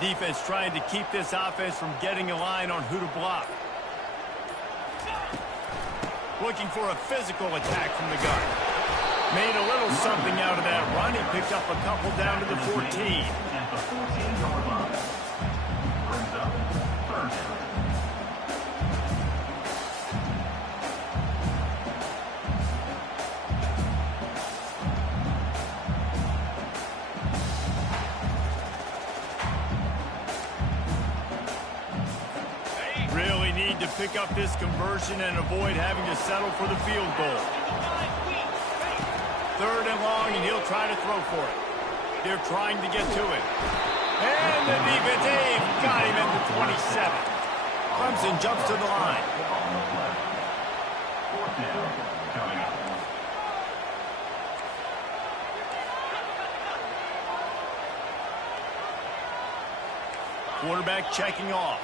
Defense trying to keep this offense from getting a line on who to block. Looking for a physical attack from the gun. Made a little something out of that run. He picked up a couple down to the 14. At the 14-yard line, brings up third down. Really need to pick up this conversion and avoid having to settle for the field goal. 3rd and long, and he'll try to throw for it. They're trying to get to it. And the defense, got him at the 27. Clemson jumps to the line. 4th down coming up. Quarterback checking off.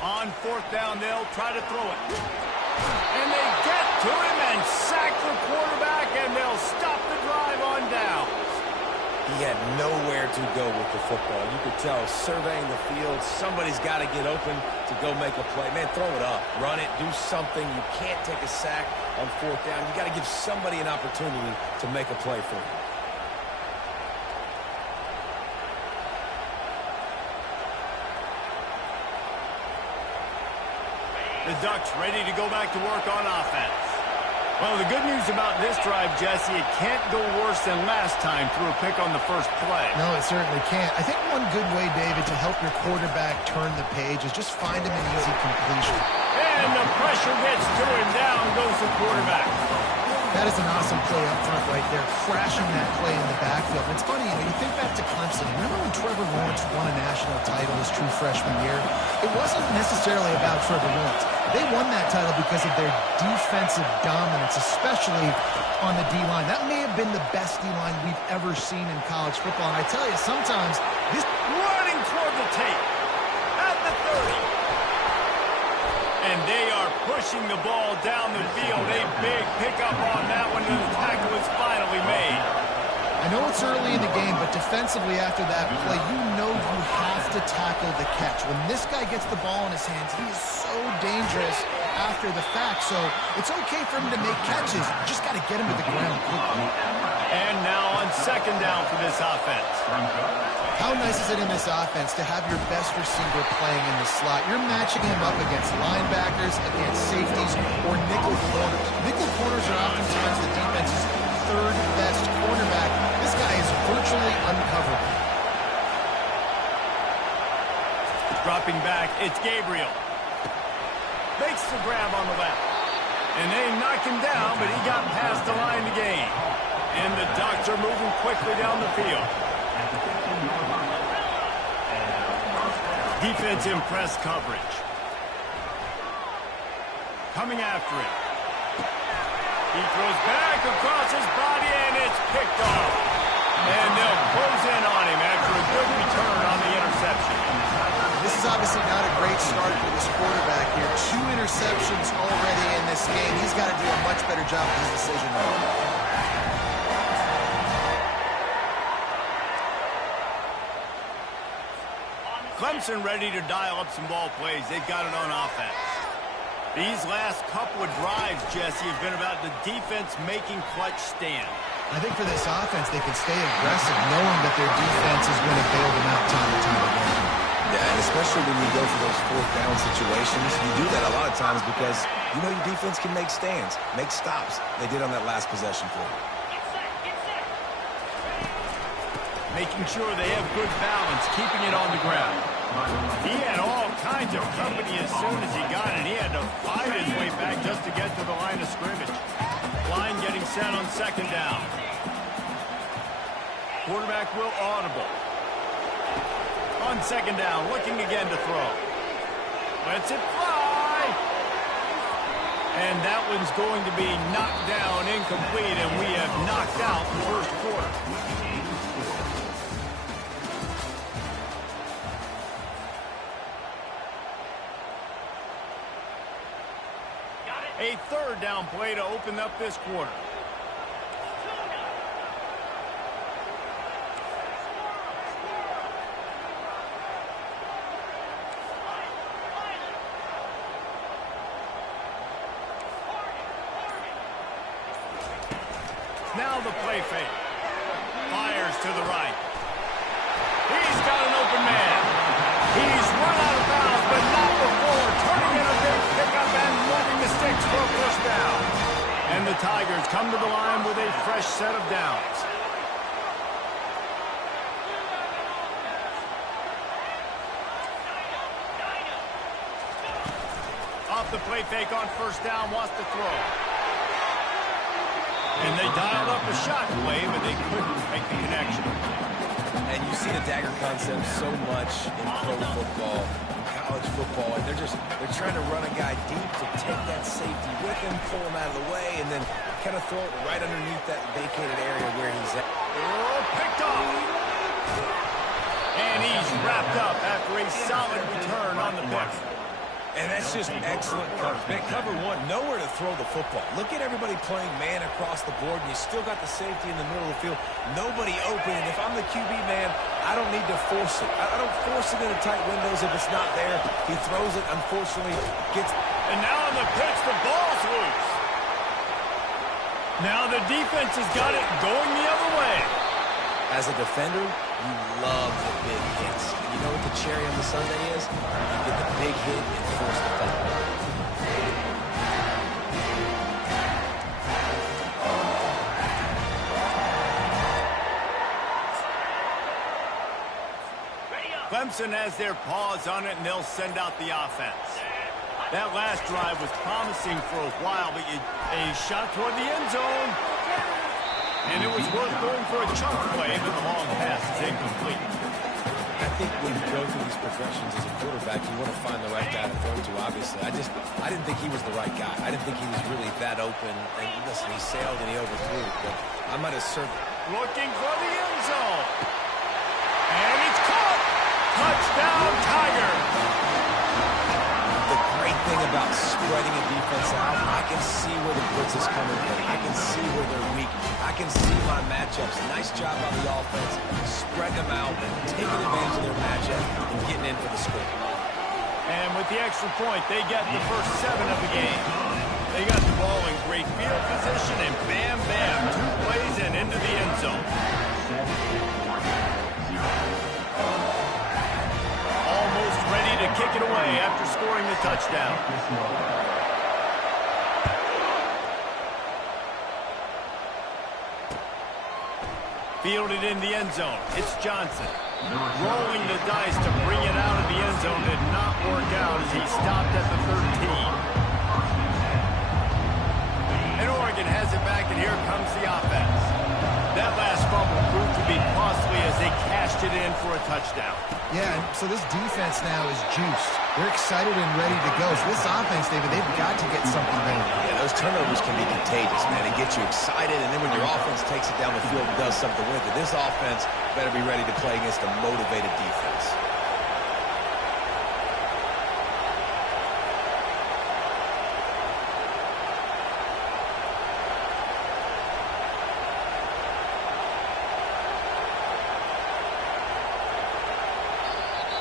On 4th down, they'll try to throw it. And they get to him and sack the quarterback, and they'll stop the drive on down. He had nowhere to go with the football. You could tell, surveying the field, somebody's got to get open to go make a play. Man, throw it up, run it, do something. You can't take a sack on 4th down. You got to give somebody an opportunity to make a play for you. The Ducks ready to go back to work on offense. Well, the good news about this drive, Jesse, it can't go worse than last time through a pick on the first play. No, it certainly can't. I think one good way, David, to help your quarterback turn the page is just find him an easy completion. And the pressure gets to him. Down goes the quarterback. That is an awesome play up front right there, crashing that play in the backfield. And it's funny, you think back to Clemson. Remember when Trevor Lawrence won a national title his true freshman year? It wasn't necessarily about Trevor Lawrence. They won that title because of their defensive dominance, especially on the D-line. That may have been the best D-line we've ever seen in college football. And I tell you, sometimes this running toward the tape at the 30. And they are pushing the ball down the field. A big pickup on that one, and the tackle is finally made. I know it's early in the game, but defensively after that play, you know you have to tackle the catch. When this guy gets the ball in his hands, he is so dangerous after the fact. So it's okay for him to make catches. You just got to get him to the ground quickly. And now on 2nd down for this offense. How nice is it in this offense to have your best receiver playing in the slot? You're matching him up against linebackers, against safeties, or nickel corners. Nickel corners are oftentimes the defense's 3rd best cornerback. This guy is virtually uncoverable. Dropping back, it's Gabriel. Makes the grab on the left. And they knock him down, but he got past the line to gain. And the Ducks are moving quickly down the field. Defense in press coverage. Coming after it. He throws back across his body, and it's picked off. And they'll close in on him after a good return on the interception. This is obviously not a great start for this quarterback here. 2 interceptions already in this game. He's got to do a much better job of his decision-making. Clemson ready to dial up some ball plays. They've got it on offense. These last couple of drives, Jesse, have been about the defense making clutch stand. I think for this offense, they can stay aggressive knowing that their defense is going to bail them out time and time again. Yeah, and especially when you go for those 4th down situations, you do that a lot of times because you know your defense can make stands, make stops. They did on that last possession for you. Making sure they have good balance, keeping it on the ground. He had all kinds of company as soon as he got it. He had to fight his way back just to get to the line of scrimmage. Line getting set on 2nd down. Quarterback will audible. On 2nd down, looking again to throw. Lets it fly. And that one's going to be knocked down, incomplete, and we have knocked out the first quarter. A 3rd down play to open up this quarter. Now the play fake. Fires to the right. He's got an open man. He's run out of bounds, but not before turning in a big pickup and moving the sticks for a first down. And the Tigers come to the line with a fresh set of downs. Off the play fake on first down, wants to throw. And they dialed up a shot play, but they couldn't make the connection. And you see the dagger concept so much in pro football, in college football, and they're trying to run a guy deep to take that safety with him, pull him out of the way, and then kind of throw it right underneath that vacated area where he's at. Oh, picked off. And he's wrapped up after a solid return on the pick. And that's just excellent coverage. Man, cover one, nowhere to throw the football. Look at everybody playing man across the board, and you still got the safety in the middle of the field. Nobody open, and if I'm the QB, man, I don't need to force it. I don't force it into tight windows if it's not there. He throws it, unfortunately, gets... And now on the pitch, the ball's loose. Now the defense has got it going the other way. As a defender, you love the big hits. You know what the cherry on the sundae is? You get the big hit and force the foul. Clemson has their paws on it, and they'll send out the offense. That last drive was promising for a while, but a shot toward the end zone. And it was worth going for a chunk play, but the long pass is incomplete. I think when you go through these progressions as a quarterback, you want to find the right guy to throw to, obviously. I didn't think he was the right guy. I didn't think he was really that open. And listen, he sailed and he overthrew, but I might have served. Looking for the end zone. And it's caught. Touchdown, Tiger. The great thing about spreading a defense out, I can see where the blitz is coming from. I can see where they're weak. I can see my matchups. Nice job by the offense. Spread them out and taking advantage of their matchup and getting in for the score. And with the extra point, they get the first 7 of the game. They got the ball in great field position, and bam, bam, 2 plays and into the end zone. Almost ready to kick it away after scoring the touchdown. Fielded in the end zone. It's Johnson. Rolling the dice to bring it out of the end zone did not work out as he stopped at the 13. And Oregon has it back, and here comes the offense. That last fumble proved to be costly as they cashed it in for a touchdown. Yeah, so this defense now is juiced. They're excited and ready to go. So this offense, David, they've got to get something going. Yeah, those turnovers can be contagious, man. It gets you excited, and then when your offense takes it down the field and does something with it, this offense better be ready to play against a motivated defense.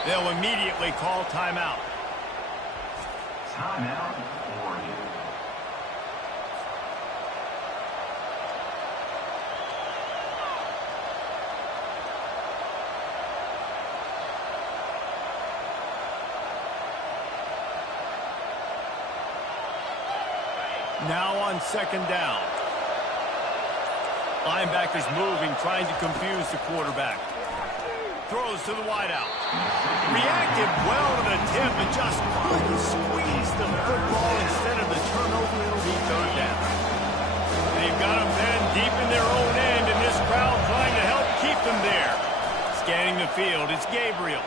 They'll immediately call timeout. Timeout, Oregon. Now on second down. Linebackers moving, trying to confuse the quarterback. Throws to the wideout. Reacted well to the tip and just couldn't squeeze the football instead of the turnover. It'll be third down. They've got them then deep in their own end, and this crowd trying to help keep them there. Scanning the field, it's Gabriel.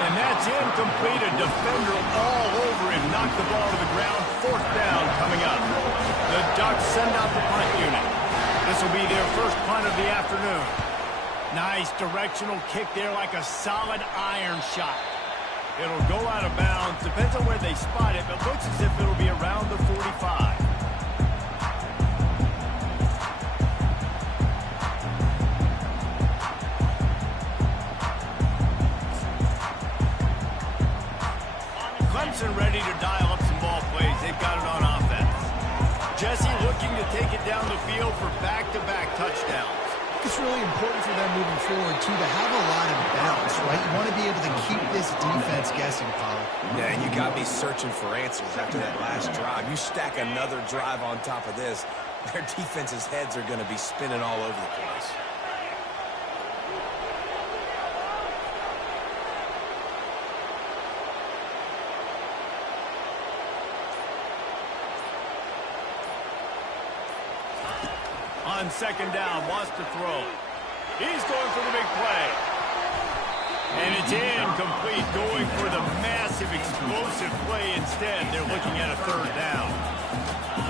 And that's incomplete. A defender all over him. Knocked the ball to the ground. Fourth down coming up. The Ducks send out the punt unit. This will be their first punt of the afternoon. Nice directional kick there like a solid iron shot. It'll go out of bounds. Depends on where they spot it, but looks as if it'll be around the 45. Clemson ready to dial up some ball plays. They've got it on offense. Jesse looking to take it down the field for back-to-back touchdowns. It's really important for them moving forward, too, to have a lot of bounce, right? You want to be able to keep this defense guessing, Pollard. Yeah, and you got me searching for answers after that last drive. You stack another drive on top of this, their defense's heads are going to be spinning all over the place. On second down, wants to throw. He's going for the big play. And it's incomplete, going for the massive, explosive play instead. They're looking at a third down.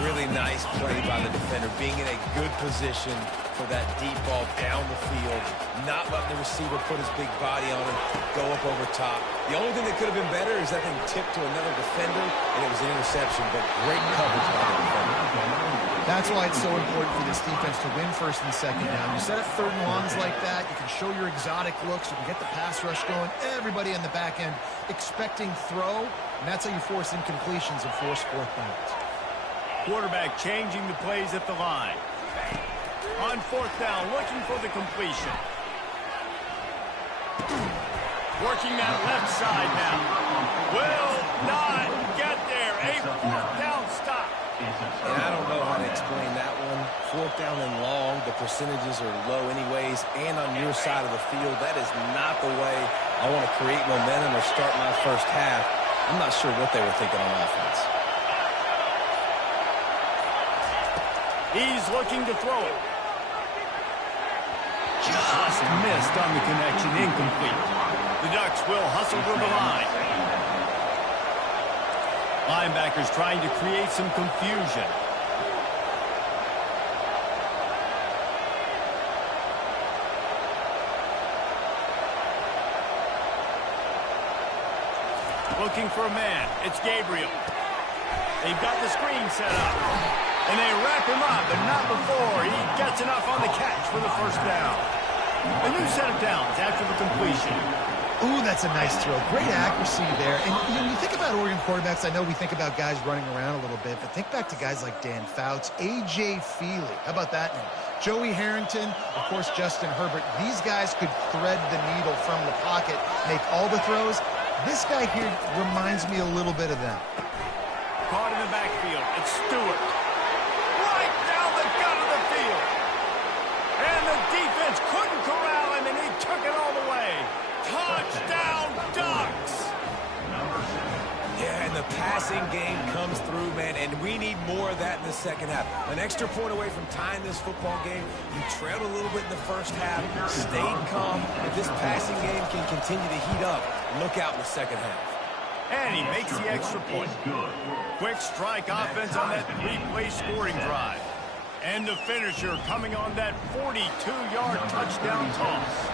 Really nice play by the defender, being in a good position for that deep ball down the field, not letting the receiver put his big body on him, go up over top. The only thing that could have been better is that thing tipped to another defender, and it was an interception, but great coverage by the defender. That's why it's so important for this defense to win first and second down. You set up third and longs like that, you can show your exotic looks, you can get the pass rush going, everybody on the back end expecting throw, and that's how you force incompletions and force fourth downs. Quarterback changing the plays at the line. On fourth down, looking for the completion. Working that left side now. Will not get there. A fourth down stop. And I don't know how to explain that one. Fourth down and long, the percentages are low anyways, and on your side of the field, that is not the way I want to create momentum or start my first half. I'm not sure what they were thinking on offense. He's looking to throw it. Just missed on the connection, incomplete. The Ducks will hustle to the line. Linebackers trying to create some confusion. Looking for a man. It's Gabriel. They've got the screen set up. And they wrap him up, but not before he gets enough on the catch for the first down. A new set of downs after the completion. Ooh, that's a nice throw. Great accuracy there. And you think about Oregon quarterbacks, I know we think about guys running around a little bit, but think back to guys like Dan Fouts, A.J. Feely. How about that name? Joey Harrington, of course, Justin Herbert. These guys could thread the needle from the pocket, make all the throws. This guy here reminds me a little bit of them. Caught in the backfield. It's Stewart. Right down the gut of the field. And the defense couldn't corral him, and he took it all the way. Touchdown, Ducks! Yeah, and the passing game comes through, man, and we need more of that in the second half. An extra point away from tying this football game. You trailed a little bit in the first half, stayed calm. If this passing game can continue to heat up, look out in the second half. And he makes the extra point. Quick strike offense on that three-play scoring drive. And the finisher coming on that 42-yard touchdown toss.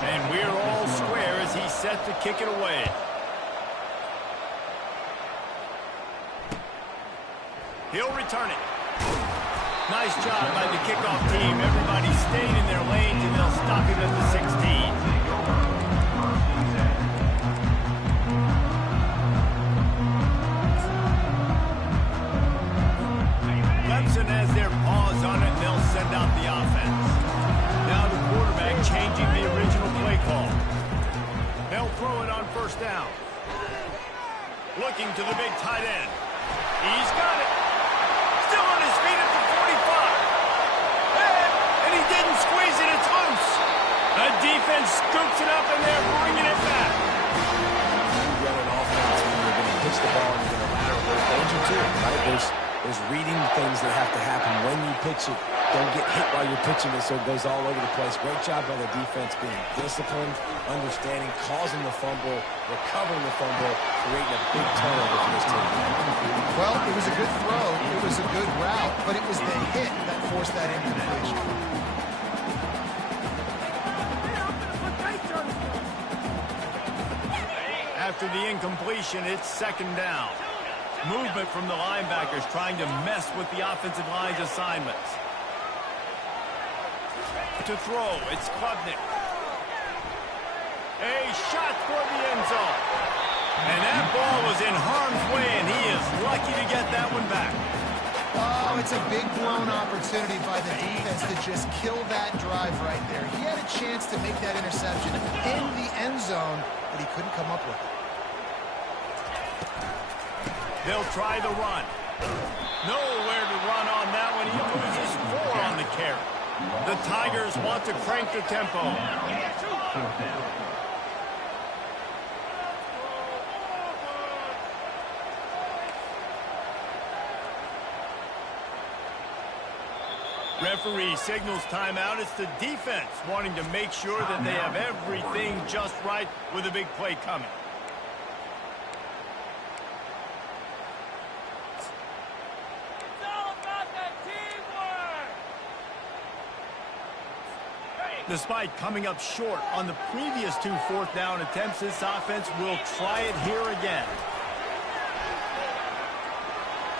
And we're all square as he's set to kick it away. He'll return it. Nice job by the kickoff team. Everybody stayed in their lanes, and they'll stop him at the 16. Clemson has their paws on it, and they'll send out the offense. Now the quarterback changing the original play call. They'll throw it on first down. Looking to the big tight end. He's got it. Still on his feet at the 45. And he didn't squeeze it. It's loose. The defense scoops it up, and they're bringing it back. You run an offense when you're going to pitch the ball and you're going to lateral. There's danger to it, right? There's reading things that have to happen when you pitch it. Don't get hit while you're pitching it so it goes all over the place. Great job by the defense being disciplined, understanding, causing the fumble, recovering the fumble, creating a big turnover for this team. Well, it was a good throw. It was a good route, but it was the hit that forced that incompletion. After the incompletion, it's second down. Movement from the linebackers trying to mess with the offensive line's assignments. To throw, it's Klubnik. A shot toward the end zone. And that ball was in harm's way, and he is lucky to get that one back. Oh, it's a big blown opportunity by the defense to just kill that drive right there. He had a chance to make that interception in the end zone, but he couldn't come up with it. They'll try the run. Nowhere to run on that one. He loses 4 on the carry. The Tigers want to crank the tempo. Referee signals timeout. It's the defense wanting to make sure that they have everything just right with a big play coming. It's all about the teamwork. Despite coming up short on the previous 2 fourth down attempts, this offense will try it here again.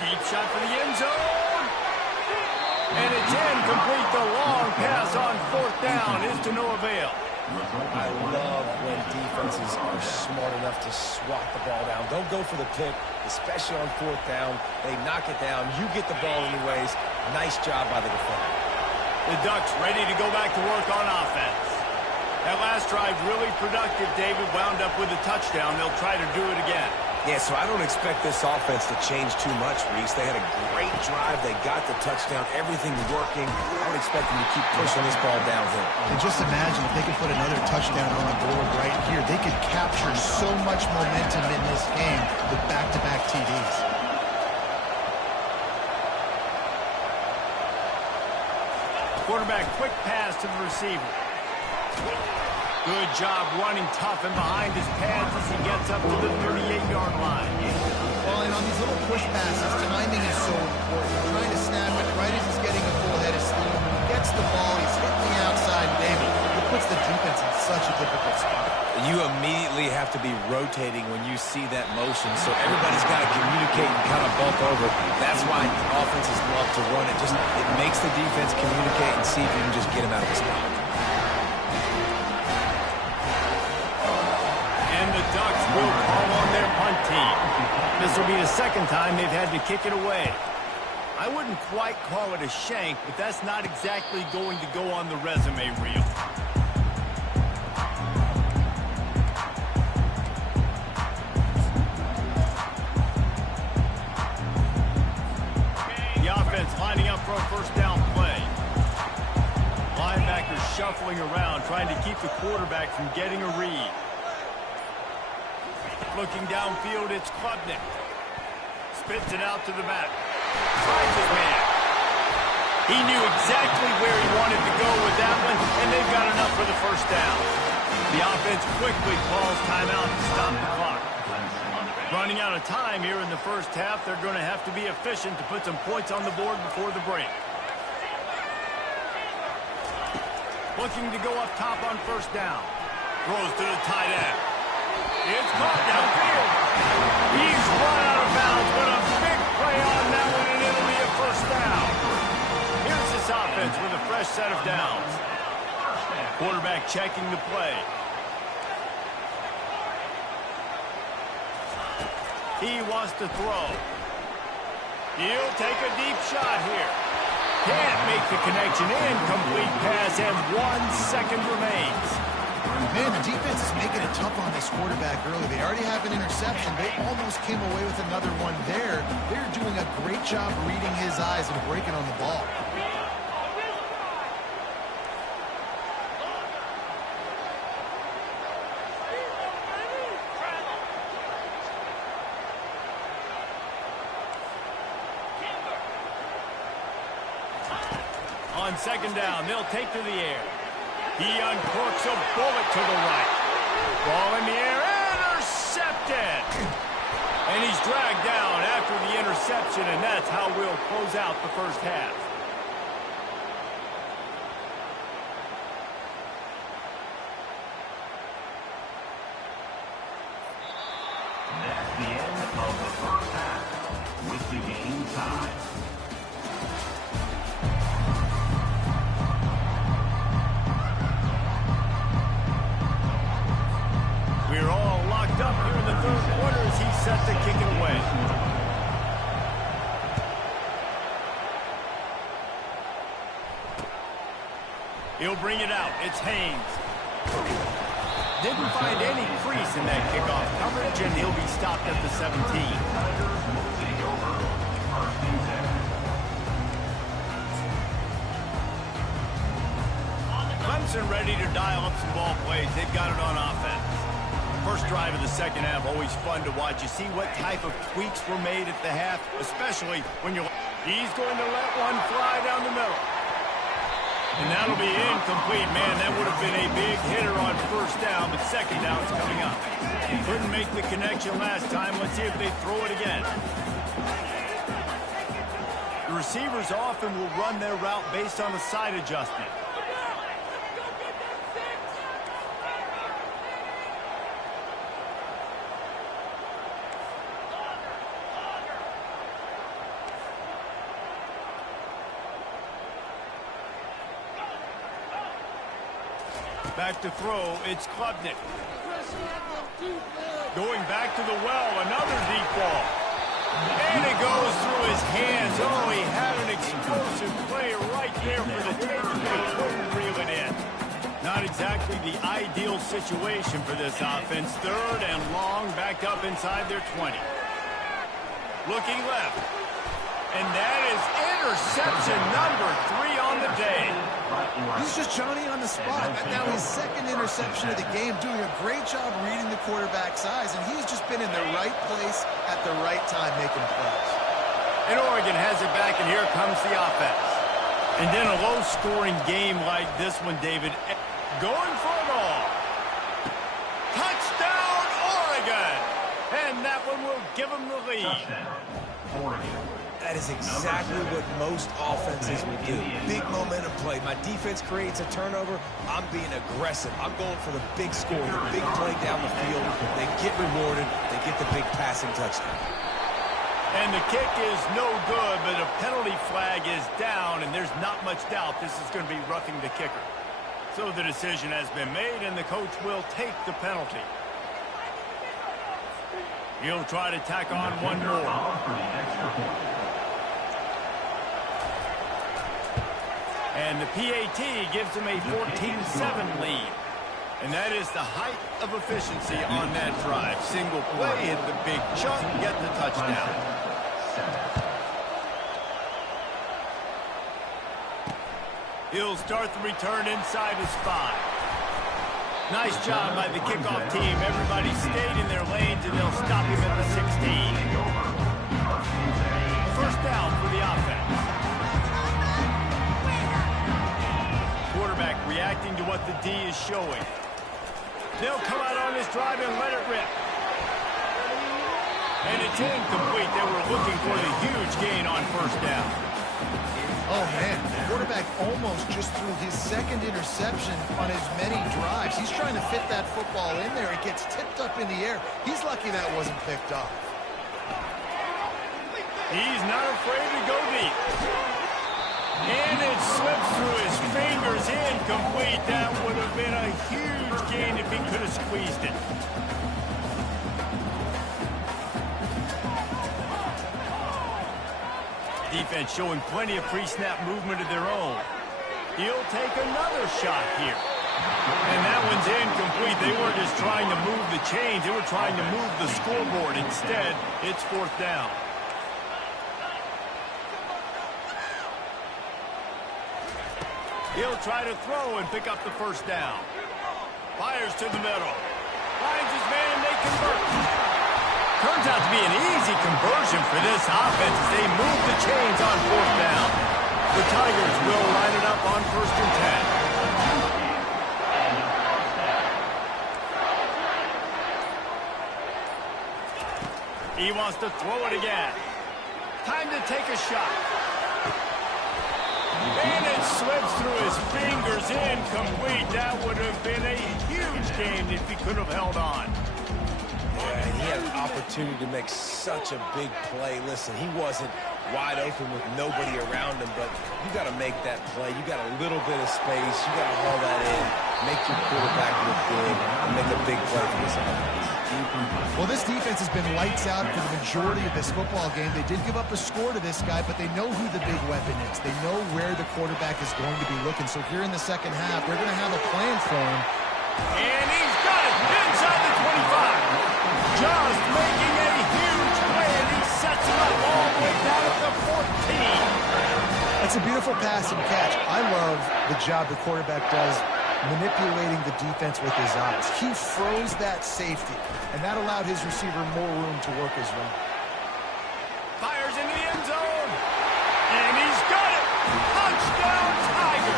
Deep shot for the end zone. And it's incomplete. The long pass on 4th down is to no avail. I love when defenses are smart enough to swat the ball down. Don't go for the pick, especially on 4th down. They knock it down. You get the ball anyways. Nice job by the defender. The Ducks ready to go back to work on offense. That last drive really productive. David wound up with a touchdown. They'll try to do it again. Yeah, so I don't expect this offense to change too much, Reese. They had a great drive. They got the touchdown. Everything working. I would expect them to keep pushing this ball downhill. And just imagine if they could put another touchdown on the board right here. They could capture so much momentum in this game with back-to-back TDs. Quarterback quick pass to the receiver. Good job running tough and behind his pads as he gets up to the 38-yard line. Well, and on these little push passes, timing is so important. Trying to snap it right as he's getting a full head of steam. When he gets the ball, he's hitting the outside baby. It puts the defense in such a difficult spot. You immediately have to be rotating when you see that motion, so everybody's got to communicate and kind of bump over. That's why offenses love to run it. It makes the defense communicate and see if you can just get him out of the spot. Ducks will call on their punt team. This will be the second time they've had to kick it away. I wouldn't quite call it a shank, but that's not exactly going to go on the resume reel. The offense lining up for a first down play. Linebackers shuffling around, trying to keep the quarterback from getting a read. Looking downfield, it's Klubnik. Spits it out to the back. Finds his man. He knew exactly where he wanted to go with that one, and they've got enough for the first down. The offense quickly calls timeout to stop the clock. Running out of time here in the first half, they're going to have to be efficient to put some points on the board before the break. Looking to go up top on first down. Throws to the tight end. It's caught downfield. He's run out of bounds, but a big play on that one, and it'll be a first down. Here's this offense with a fresh set of downs. Quarterback checking the play. He wants to throw. He'll take a deep shot here. Can't make the connection. Incomplete pass, and 1 second remains. Man, the defense is making it tough on this quarterback early. They already have an interception. They almost came away with another one there. They're doing a great job reading his eyes and breaking on the ball. On second down, they'll take to the air. He uncorks a bullet to the right. Ball in the air, intercepted! And he's dragged down after the interception, and that's how we'll close out the first half. That's the end of the first half with the game tied. We're all locked up here in the third quarter as he's set to kick it away. He'll bring it out. It's Haynes. Didn't find any crease in that kickoff coverage, and he'll be stopped at the 17. Clemson ready to dial up some ball plays. They've got it on offense. First drive of the second half, always fun to watch. You see what type of tweaks were made at the half, especially when you're... He's going to let one fly down the middle. And that'll be incomplete. Man, that would have been a big hitter on first down, but second down's coming up. Couldn't make the connection last time. Let's see if they throw it again. The receivers often will run their route based on a side adjustment. Back to throw, it's Klubnik. Going back to the well, another deep ball. And it goes through his hands. Oh, he had an explosive play right there for the taking, but he couldn't reel it in. Not exactly the ideal situation for this offense. Third and long, back up inside their 20. Looking left. And that is interception number 3 on the day. He's just Johnny on the spot. Now his second interception of the game, doing a great job reading the quarterback's eyes, and he's just been in the right place at the right time making plays. And Oregon has it back, and here comes the offense. And then a low-scoring game like this one, David, going for it all. Touchdown, Oregon! And that one will give them the lead. Oregon. That is exactly what most offenses will do. Big momentum play. My defense creates a turnover. I'm being aggressive. I'm going for the big score, the big play down the field. They get rewarded. They get the big passing touchdown. And the kick is no good, but a penalty flag is down, and there's not much doubt this is going to be roughing the kicker. So the decision has been made, and the coach will take the penalty. He'll try to tack on one more. And the PAT gives them a 14-7 lead. And that is the height of efficiency on that drive. Single play, hit the big chunk, get the touchdown. He'll start the return inside his 5. Nice job by the kickoff team. Everybody stayed in their lanes, and they'll stop him at the 16. First down for the offense. Quarterback reacting to what the D is showing. They'll come out on this drive and let it rip. And it's incomplete. They were looking for the huge gain on first down. Oh, man, the quarterback almost just threw his second interception on as many drives. He's trying to fit that football in there. It gets tipped up in the air. He's lucky that wasn't picked up. He's not afraid to go deep. And it slips through his fingers, incomplete. That would have been a huge gain if he could have squeezed it. Defense showing plenty of pre-snap movement of their own. He'll take another shot here. And that one's incomplete. They weren't just trying to move the chains. They were trying to move the scoreboard. Instead, it's fourth down. He'll try to throw and pick up the first down. Fires to the middle. Finds his man and they convert. Turns out to be an easy conversion for this offense as they move the chains on fourth down. The Tigers will line it up on 1st and 10. He wants to throw it again. Time to take a shot. And it slips through his fingers, incomplete. That would have been a huge gain if he could have held on. Yeah, he had an opportunity to make such a big play. Listen, he wasn't wide open with nobody around him, but you got to make that play. You got a little bit of space. You got to haul that in, make your quarterback look good, and make a big play for this offense. Well, this defense has been lights out for the majority of this football game. They did give up a score to this guy, but they know who the big weapon is. They know where the quarterback is going to be looking. So here in the second half, they're going to have a plan for him. And he's got it inside the 25. Just making a huge play, and he sets him up all the way down at the 14. It's a beautiful pass and catch. I love the job the quarterback does manipulating the defense with his eyes. He froze that safety, and that allowed his receiver more room to work his run. Fires into the end zone, and he's got it. Touchdown, Tiger.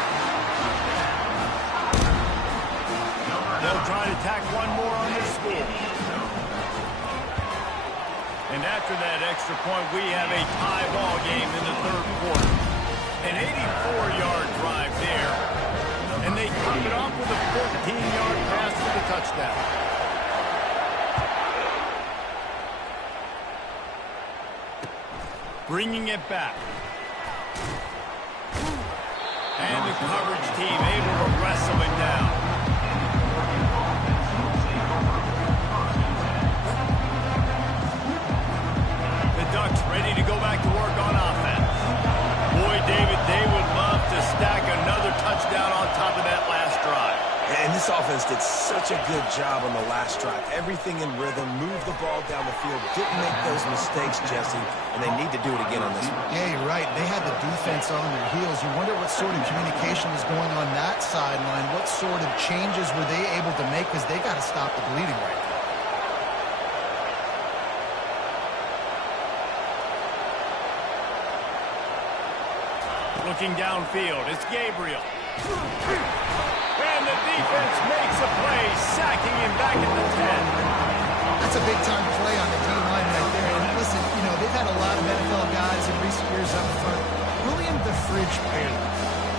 They'll try to tack one more on their score. And after that extra point, we have a tie ball game in the third quarter. An 84-yard drive there. And they top it off with a 14-yard pass for the touchdown. Bringing it back. And the coverage team able to wrestle it down. The Ducks ready to go back to work on offense. Boy, David, they would love to stack another touchdown on top of that last drive. And this offense did such a good job on the last drive. Everything in rhythm, moved the ball down the field, didn't make those mistakes, Jesse, and they need to do it again on this one. Yeah, you're right. They had the defense on their heels. You wonder what sort of communication was going on that sideline. What sort of changes were they able to make, because they got to stop the bleeding right now. Looking downfield, it's Gabriel. And the defense makes a play, sacking him back at the 10. That's a big-time play on the D-line right there. And listen, you know, they've had a lot of NFL guys in recent years up front. William the Fridge Perry,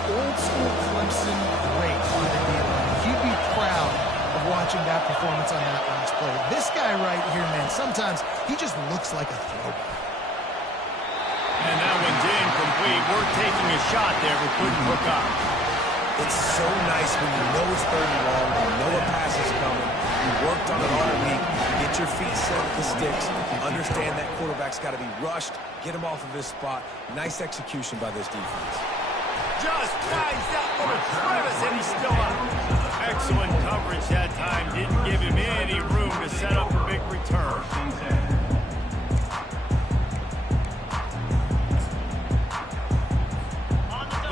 old-school Clemson great on the D-line. He'd be proud of watching that performance on that last play. This guy right here, man, sometimes he just looks like a throwback. And that one's incomplete. We're taking a shot there, but couldn't hook up. It's so nice when you know it's third and long, you know a pass is coming, you worked on it all week, get your feet set with the sticks, understand that quarterback's got to be rushed, get him off of his spot. Nice execution by this defense. Just finds that little crevice, and he's still up. Excellent coverage that time. Didn't give him any room to set up a big return.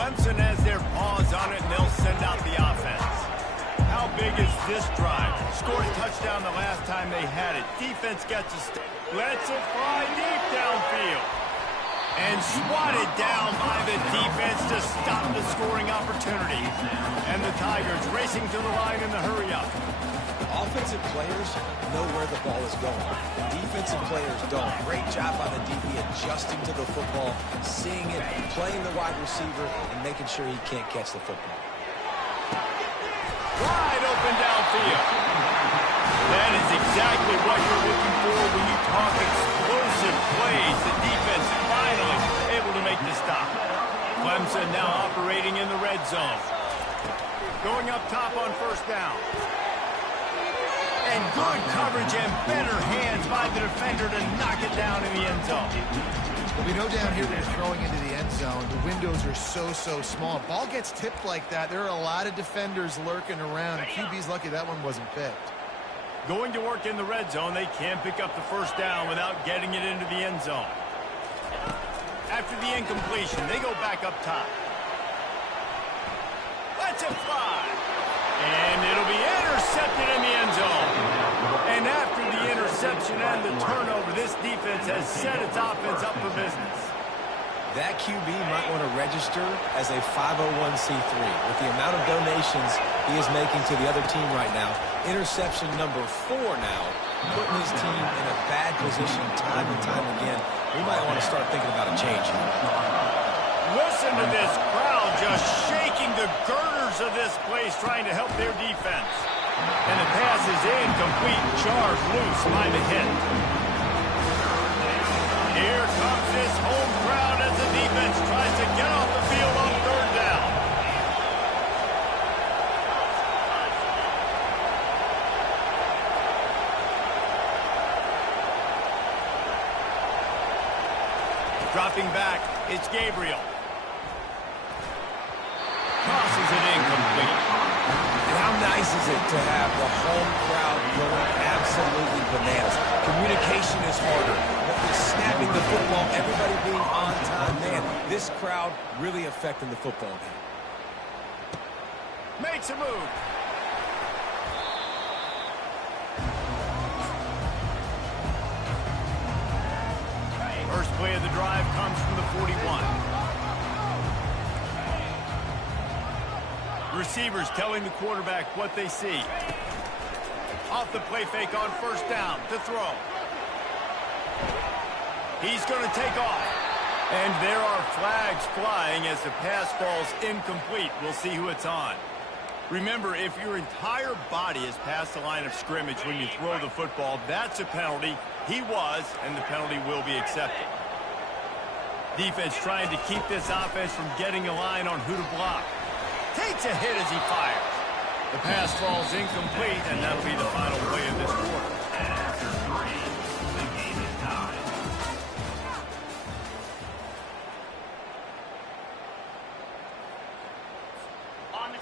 Clemson has their paws on it, and they'll send out the offense. How big is this drive? Scored a touchdown the last time they had it. Defense gets a step. Lets it fly deep downfield. And swatted down by the defense to stop the scoring opportunity. And the Tigers racing to the line in the hurry-up. Offensive players know where the ball is going. Defensive players don't. Great job by the DB adjusting to the football, seeing it, playing the wide receiver, and making sure he can't catch the football. Wide open downfield. That is exactly what you're looking for when you talk explosive plays. The defense finally able to make the stop. Clemson now operating in the red zone. Going up top on first down. And good coverage and better hands by the defender to knock it down in the end zone. Well, we know down here when you're throwing into the end zone, the windows are so small. Ball gets tipped like that, there are a lot of defenders lurking around. And QB's lucky that one wasn't picked. Going to work in the red zone, they can't pick up the first down without getting it into the end zone. After the incompletion, they go back up top. Let's it fly. And it'll be intercepted in the end zone. And after the interception and the turnover, this defense has set its offense up for business. That QB might want to register as a 501c3. With the amount of donations he is making to the other team right now, interception number 4 now, putting his team in a bad position time and time again. We might want to start thinking about a change here. Listen to this crowd just shaking the girders of this place, trying to help their defense. And the pass is incomplete, charged loose by the hit. Here comes this home crowd defense tries to get off the field on third down. Dropping back, it's Gabriel. Crosses it incomplete. And how nice is it to have the home crowd going absolutely bananas? Communication is harder. But snapping the football, everybody being on time. Man, this crowd really affecting the football game. Makes a move. First play of the drive comes from the 41. Receivers telling the quarterback what they see. Off the play fake on first down to throw. He's going to take off. And there are flags flying as the pass falls incomplete. We'll see who it's on. Remember, if your entire body is past the line of scrimmage when you throw the football, that's a penalty. He was, and the penalty will be accepted. Defense trying to keep this offense from getting a line on who to block. Takes a hit as he fires. The pass falls incomplete, and that'll be the final play of this quarter. And after 3, the game is tied.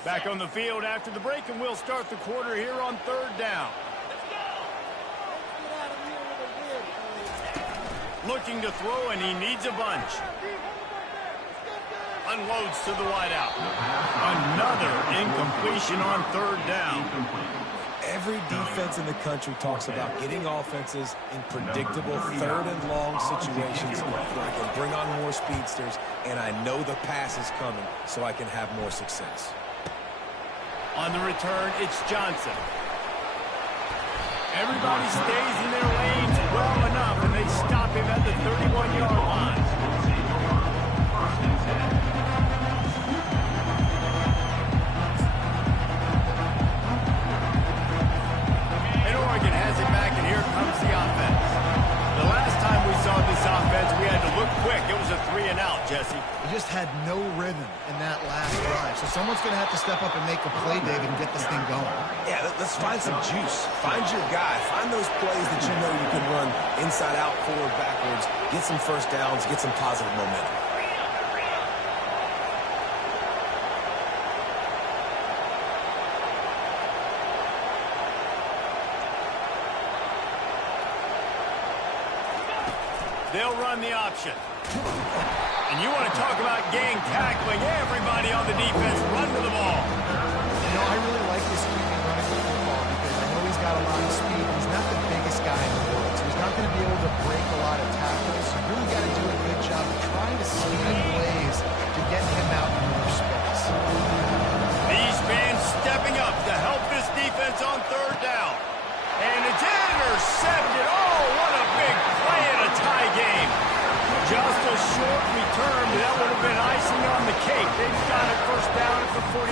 Back on the field after the break, and we'll start the quarter here on third down. Looking to throw, and he needs a bunch. Unloads to the wideout. Another incompletion on third down. Every defense in the country talks about getting offenses in predictable third and long situations where I can bring on more speedsters, and I know the pass is coming so I can have more success. On the return, it's Johnson. Everybody stays in their lanes well enough, and they stop him at the 31-yard line. And Oregon has it back, and here comes the offense. The last time we saw this offense, we had to look quick. It was a 3-and-out, Jesse. He just had no rhythm in that last drive. So someone's going to have to step up and make a play, David, and get this thing going. Yeah, let's find some juice. Find your guy. Find those plays that you know you can run inside out, forward, backwards, get some first downs, get some positive momentum. They'll run the option. And you want to talk about gang tackling. Everybody on the defense run to the ball. You know, I really like this QB running the football because I know he's got a lot of speed. He's not the biggest guy in the world, so he's not going to be able to break a lot of tackles. You really got to do a good job of trying to scheme ways to get him out in more space. These fans stepping up to help this defense on third down. And it's intercepted. Oh, what a big play in a tie game. Just a short return, but that would have been icing on the cake. They've got it first down at the 42.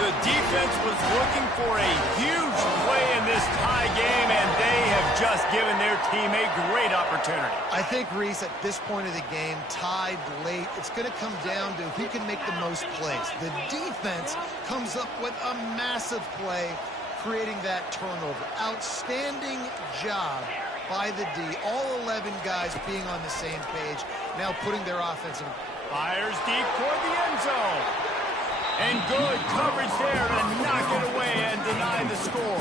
The defense was looking for a huge play in this tie game, and they have just given their team a great opportunity. I think, Reese, at this point of the game, tied late, it's going to come down to who can make the most plays. The defense comes up with a massive play, creating that turnover. Outstanding job by the D. All 11 guys being on the same page, now putting their offense in. Fires deep toward the end zone. And good coverage there to knock it away and deny the score.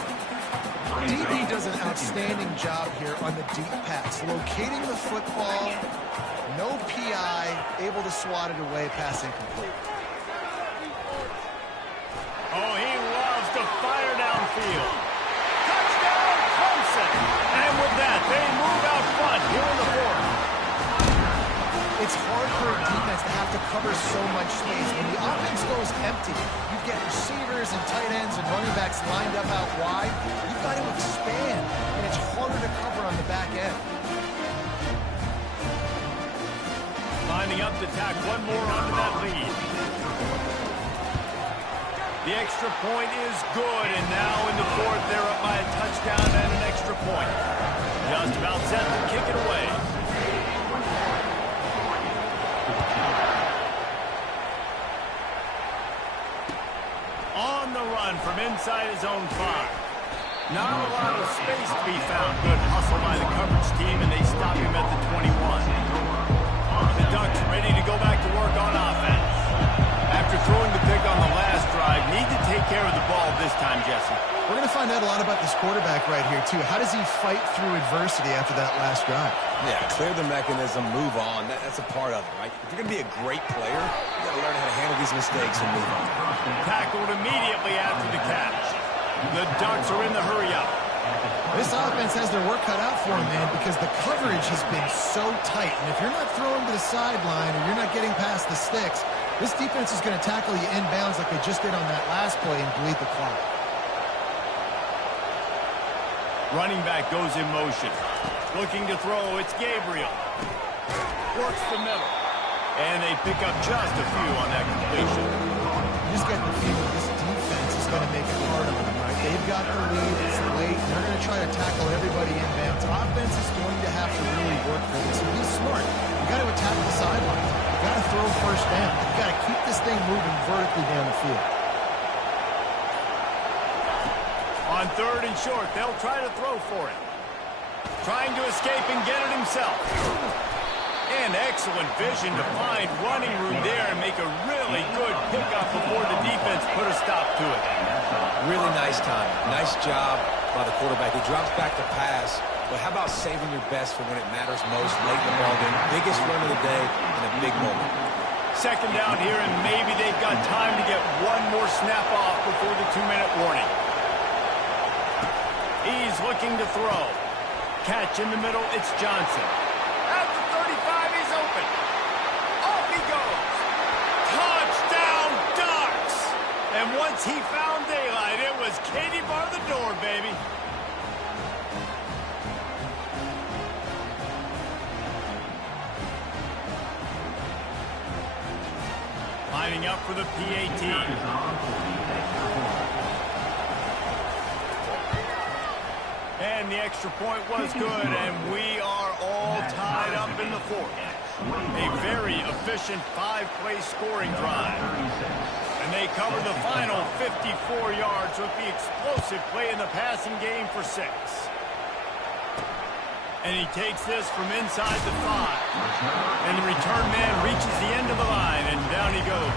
DB does an outstanding job here on the deep pass, locating the football, no PI, able to swat it away, pass incomplete. Oh, he loves to fire downfield. Touchdown, Clemson. And with that, they move out front here in the fourth. It's hard for a defense to have to cover so much space. When the offense goes empty, you get receivers and tight ends and running backs lined up out wide. You've got to expand, and it's harder to cover on the back end. Lining up to tack one more onto that lead. The extra point is good, and now in the fourth, they're up by a touchdown and an extra point. Just about set to kick it away. on the run from inside his own 5. Not a lot of space to be found. Good hustle by the coverage team, and they stop him at the 21. The Ducks ready to go back to work on offense. After throwing the pick on the last drive, need to take care of the ball this time, Jesse. We're going to find out a lot about this quarterback right here, too. How does he fight through adversity after that last drive? Yeah, clear the mechanism, move on. That's a part of it, right? If you're going to be a great player, you got to learn how to handle these mistakes and move on. Tackled immediately after the catch. The Ducks are in the hurry-up. This offense has their work cut out for them, man, because the coverage has been so tight. And if you're not throwing to the sideline or you're not getting past the sticks, this defense is going to tackle you inbounds like they just did on that last play and bleed the clock. Running back goes in motion. Looking to throw, it's Gabriel. Works the middle. And they pick up just a few on that completion. You just get the feeling this defense is going to make it hard on them, right? They've got the lead, it's late, and they're going to try to tackle everybody inbounds. Offense is going to have to really work for this. And be smart. You got to attack the sidelines. You got to throw first down. You got to keep this thing moving vertically down the field. On 3rd and short, they'll try to throw for it. Trying to escape and get it himself. And excellent vision to find running room there and make a really good pickup before the defense put a stop to it. Really nice time. Nice job by the quarterback. He drops back to pass, but how about saving your best for when it matters most, late in the ball game, biggest run of the day in a big moment. 2nd down here, and maybe they've got time to get one more snap off before the 2-minute warning. He's looking to throw. Catch in the middle, it's Johnson. At the 35, he's open. Off he goes. Touchdown, Ducks! And once he found daylight, it was Katie bar the door, baby. Lining up for the PAT. And the extra point was good, and we are all tied up in the 4th. A very efficient 5-play scoring drive. And they cover the final 54 yards with the explosive play in the passing game for 6. And he takes this from inside the 5. And the return man reaches the end of the line, and down he goes.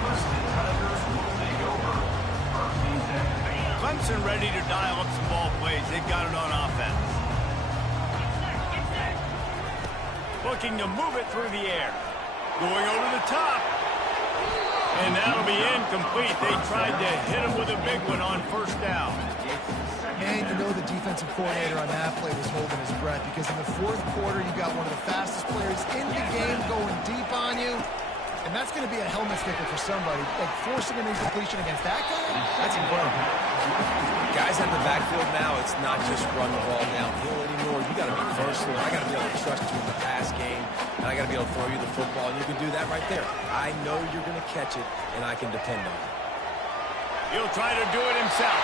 Clemson ready to dial up some ball plays. They've got it on offense. Looking to move it through the air. Going over the top. And that'll be incomplete. They tried to hit him with a big one on 1st down. And you know the defensive coordinator on that play was holding his breath because in the 4th quarter, you got one of the fastest players in the game going deep on you. And that's going to be a helmet sticker for somebody. Like forcing an incompletion against that guy, that's incredible. Guys at the backfield now, it's not just run the ball downhill anymore. You got to be versatile. I got to be able to trust you in the pass game, and I got to be able to throw you the football, and you can do that right there. I know you're going to catch it, and I can depend on it. He'll try to do it himself.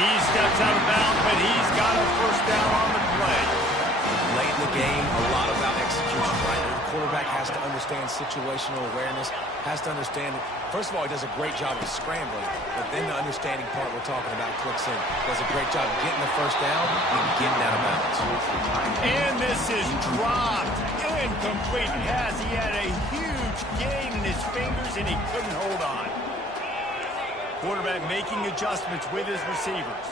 He steps out of bounds, but he's got a 1st down on the play. Late in the game, a lot about execution, right? The quarterback has to understand situational awareness, has to understand, first of all, he does a great job of scrambling, but then the understanding part we're talking about clicks in. Does a great job of getting the 1st down and getting out of bounds. And this is dropped. Incomplete pass. He had a huge gain in his fingers, and he couldn't hold on. Quarterback making adjustments with his receivers.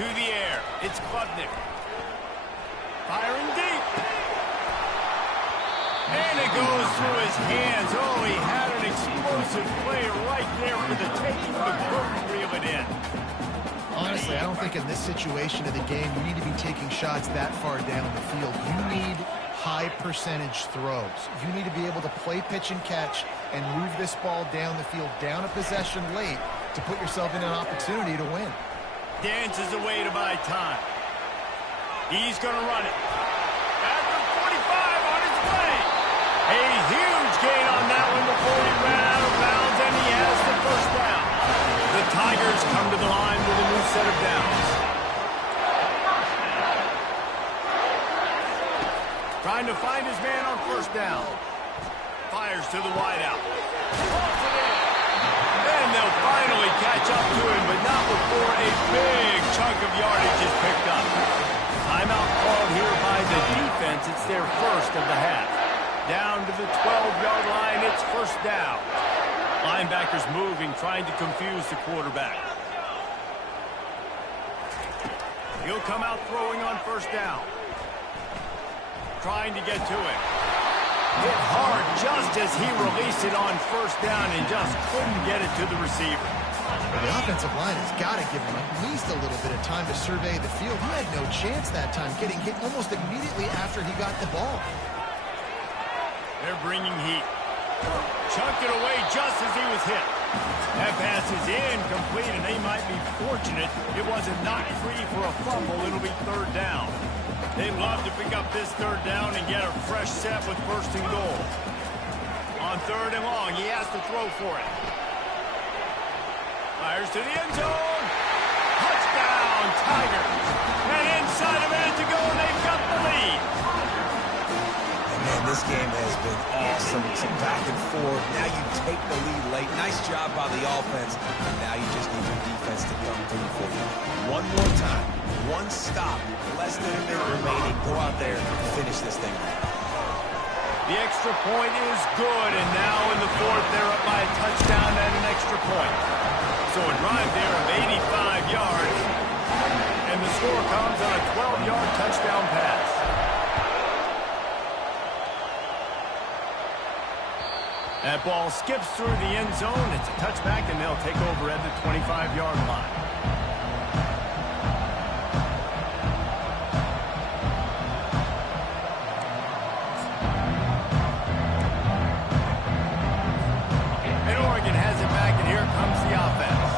To the air, it's Klubnik. Firing deep. And it goes through his hands. Oh, he had an explosive play right there for the taking, but couldn't reel it in. Honestly, I don't think in this situation of the game you need to be taking shots that far down the field. You need high percentage throws. You need to be able to play pitch and catch and move this ball down the field, down a possession late to put yourself in an opportunity to win. Dances away to buy time. He's going to run it. At the 45 on his way. A huge gain on that one before he ran out of bounds, and he has the 1st down. The Tigers come to the line with a new set of downs. Trying to find his man on 1st down. fires to the wideout. And they'll finally catch up to him, but not before a big chunk of yardage is picked up. Timeout called here by the defense. It's their first of the half. Down to the 12-yard line, it's first down. Linebackers moving, trying to confuse the quarterback. He'll come out throwing on first down. Trying to get to it. Hit hard just as he released it on first down and just couldn't get it to the receiver. The offensive line has got to give him at least a little bit of time to survey the field. He had no chance that time, getting hit almost immediately after he got the ball. They're bringing heat. Chunked it away just as he was hit. That pass is incomplete, and they might be fortunate it wasn't knocked free for a fumble. It'll be third down. They'd love to pick up this third down and get a fresh set with first and goal. On third and long, he has to throw for it. Fires to the end zone. Touchdown, Tigers. And inside a minute to go, and they've got the lead. Man, this game has been awesome. Some back and forth. Now you take the lead late. Nice job by the offense. And now you just need your defense to come through for you. One more time. One stop. Less than a minute remaining. Go out there and finish this thing. The extra point is good. And now in the fourth, they're up by a touchdown and an extra point. So a drive there of 85 yards. And the score comes on a 12-yard touchdown pass. That ball skips through the end zone. It's a touchback, and they'll take over at the 25-yard line. And Oregon has it back, and here comes the offense.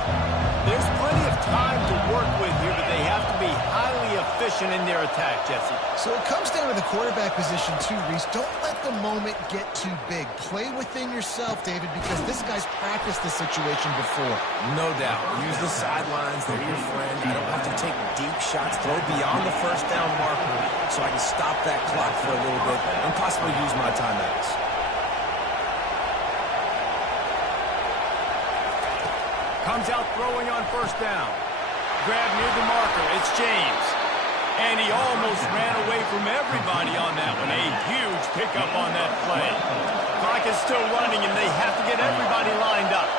There's plenty of time to work with here, but they have to be highly efficient in their attack, Jesse. So it comes down to the quarterback position too, Reese. Don't let the moment get too big. Play within yourself, David, because this guy's practiced this situation before. No doubt. Use the sidelines. They're your friend. I don't have to take deep shots. Throw beyond the first down marker so I can stop that clock for a little bit and possibly use my timeouts. Comes out throwing on first down. Grab near the marker. It's James. And he almost ran away from everybody on that one. A huge pickup on that play. Clock is still running, and they have to get everybody lined up.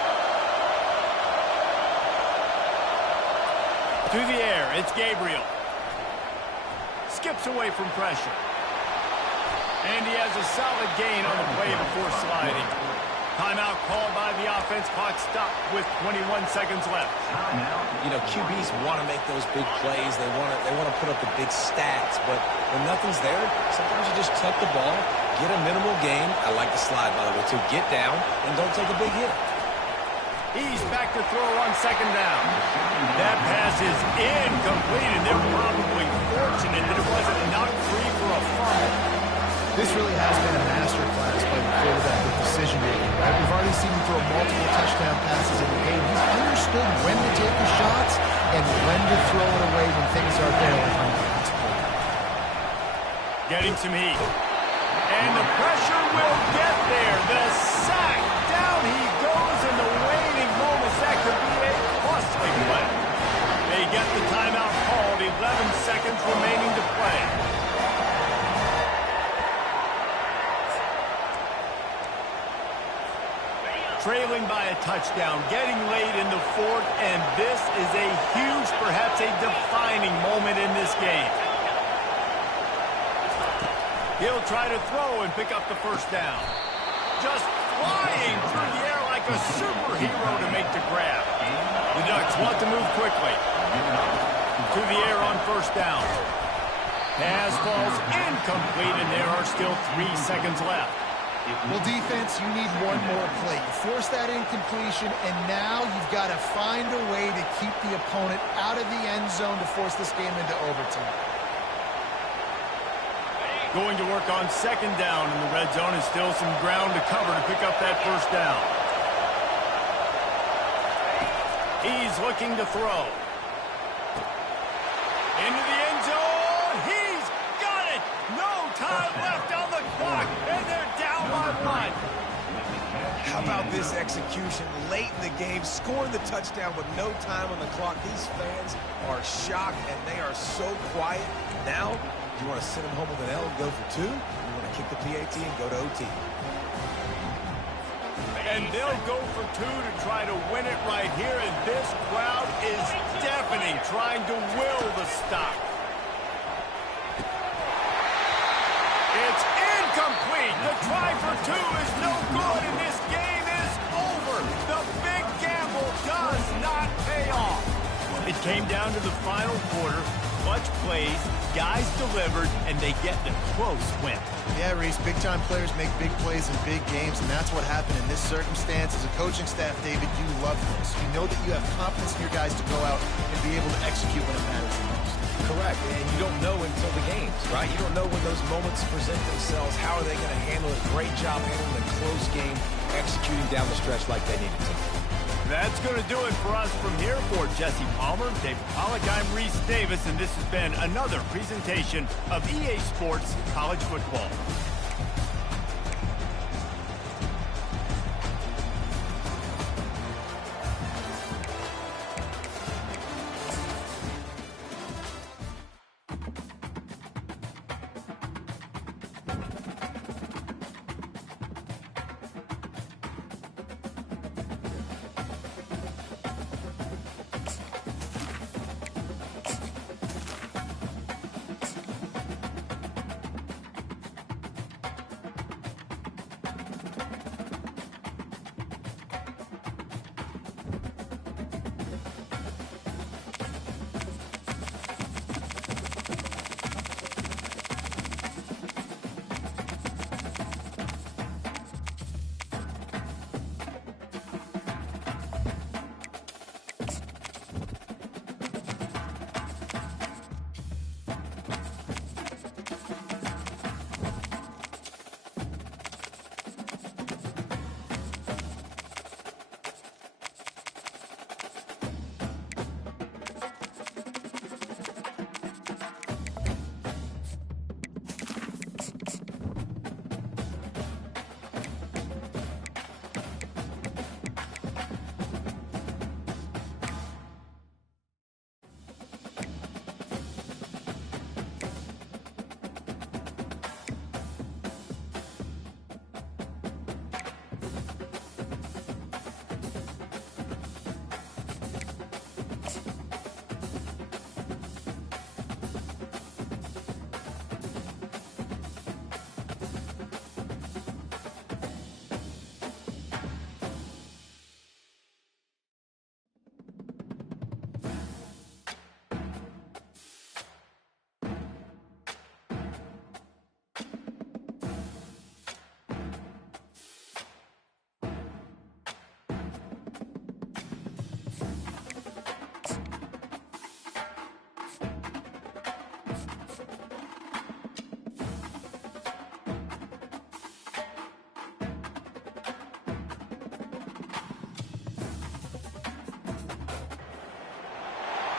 Through the air, it's Gabriel. Skips away from pressure. And he has a solid gain on the play before sliding. Timeout called by the offense. Clock stopped with 21 seconds left. You know, QBs want to make those big plays. They want to put up the big stats. But when nothing's there, sometimes you just tuck the ball, get a minimal gain. I like the slide, by the way, too. Get down and don't take a big hit. He's back to throw on second down. That pass is incomplete, and they're probably fortunate that it wasn't knocked free for a fumble. This really has been a masterclass by the quarterback with decision-making, right? We've already seen him throw multiple touchdown passes in the game. He's understood when to take his shots and when to throw it away when things aren't there, like on the play. Getting some heat. And the pressure will get there. The sack. Down he goes in the waning moments. That could be a costly play. They get the timeout called. 11 seconds remaining to play. Trailing by a touchdown, getting late in the fourth, and this is a huge, perhaps a defining moment in this game. He'll try to throw and pick up the first down. Just flying through the air like a superhero to make the grab. The Ducks want to move quickly. To the air on first down. Pass falls incomplete, and there are still 3 seconds left. Well, defense, you need one more play. You force that incompletion, and now you've got to find a way to keep the opponent out of the end zone to force this game into overtime. Going to work on second down in the red zone, and still some ground to cover to pick up that first down. He's looking to throw. Into the end zone. He's got it. No time left on the clock, and they're down by 1. about this execution late in the game, scoring the touchdown with no time on the clock. These fans are shocked, and they are so quiet. Now, do you want to send them home with an L and go for 2? You want to kick the PAT and go to OT? And they'll go for 2 to try to win it right here, and this crowd is deafening, trying to will the stop. It's incomplete. The try for 2 is no good, and this game is over. The big gamble does not pay off. It came down to the final quarter. Clutch plays, guys delivered, and they get the close win. Yeah, Reese, big-time players make big plays in big games, and that's what happened in this circumstance. As a coaching staff, David, you love this. You know that you have confidence in your guys to go out and be able to execute when it matters the most. Correct, and you don't know until the games, right? You don't know when those moments present themselves. How are they going to handle it? Great job handling a close game, executing down the stretch like they needed to. That's going to do it for us from here. For Jesse Palmer, David Pollack, I'm Reese Davis, and this has been another presentation of EA Sports College Football.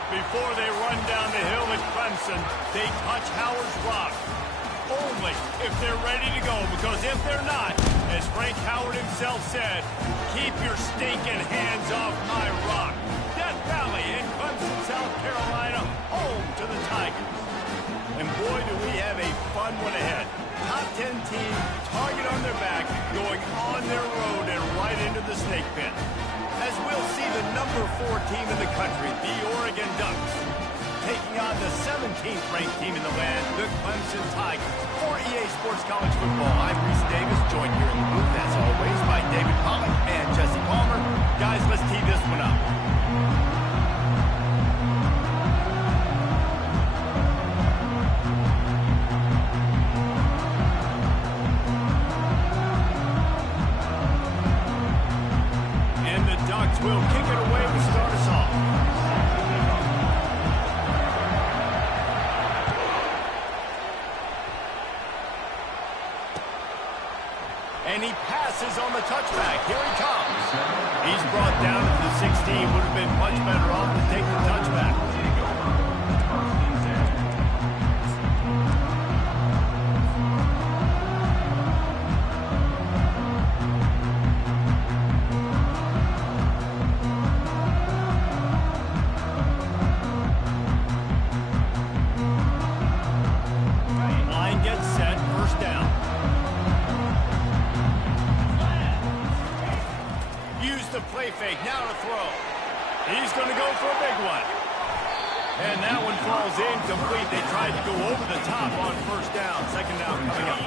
Before they run down the hill at Clemson, they touch Howard's rock. Only if they're ready to go, because if they're not, as Frank Howard himself said, keep your stinking hands off my rock. Death Valley in Clemson, South Carolina, home to the Tigers. And boy, do we have a fun one ahead. Top 10 team, target on their back, going on their road and right into the snake pit. As we'll see the number 4 team in the country, the Oregon Ducks, taking on the 17th ranked team in the land, the Clemson Tigers. For EA Sports College Football, I'm Reese Davis, joined here in the booth, as always, by David Pollack and Jesse Palmer. Guys, let's tee this one up. Will kick it away to start us off. And he passes on the touchback. Here he comes. He's brought down to the 16. Would have been much better off to take the touchback. fake. Now to throw. He's going to go for a big one. And that one falls incomplete. They tried to go over the top on first down. Second down coming up.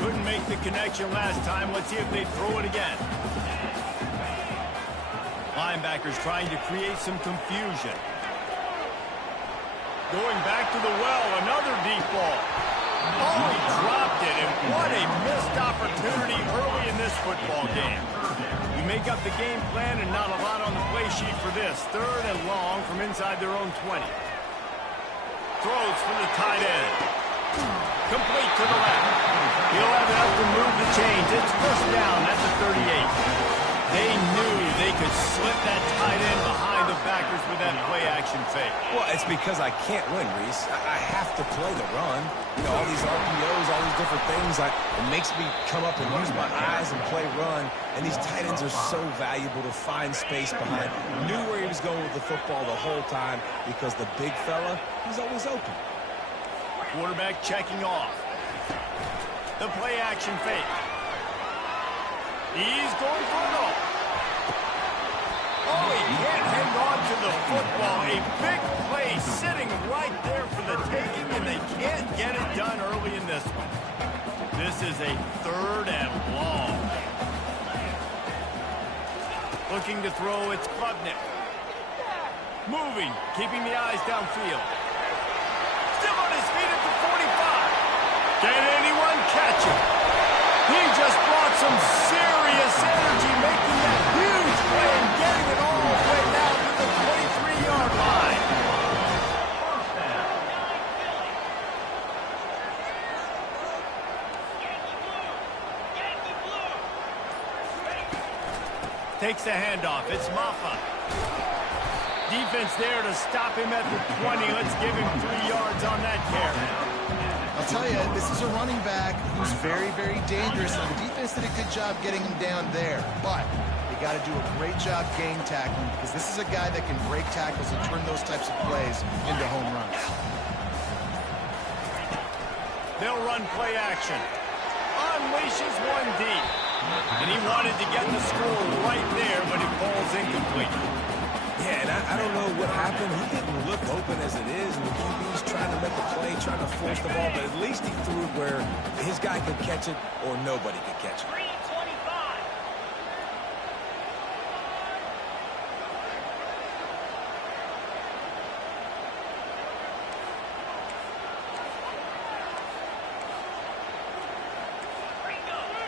Couldn't make the connection last time. Let's see if they throw it again. Linebackers trying to create some confusion. Going back to the well, another deep ball. Oh, he dropped it, and what a missed opportunity early in this football game. We make up the game plan and not a lot on the play sheet for this. Third and long from inside their own 20. Throws from the tight end. Complete to the left. He'll have enough to move the chains. It's first down at the 38. They knew they could slip that tight end behind the backers with that play-action fake. Well, it's because I can't win, Reese. I have to play the run. You know, all these RPOs, all these different things. It makes me come up and use my eyes and play run. And these tight ends are so valuable to find space behind. Knew where he was going with the football the whole time because the big fella, he's always open. Quarterback checking off. The play-action fake. He's going for it all. Oh, he can't hang on to the football. A big play sitting right there for the taking, and they can't get it done early in this one. This is a third and long. Looking to throw, it's Klubnik. Moving, keeping the eyes downfield. Still on his feet at the 45. Can anyone catch him? He just brought some serious energy, making that huge play and getting it all the way down to the 23-yard line. Takes the handoff. It's Maffa. Defense there to stop him at the 20. Let's give him 3 yards on that carry. I'll tell you, this is a running back who's very, very dangerous. And the defense did a good job getting him down there. But they got to do a great job game tackling because this is a guy that can break tackles and turn those types of plays into home runs. They'll run play action. Unleashes one deep. And he wanted to get the score right there, but it falls incomplete. Yeah, and I don't know what happened. He didn't look open as it is, and the QB's trying to make a play, trying to force the ball, but at least he threw it where his guy could catch it or nobody could catch it. 325.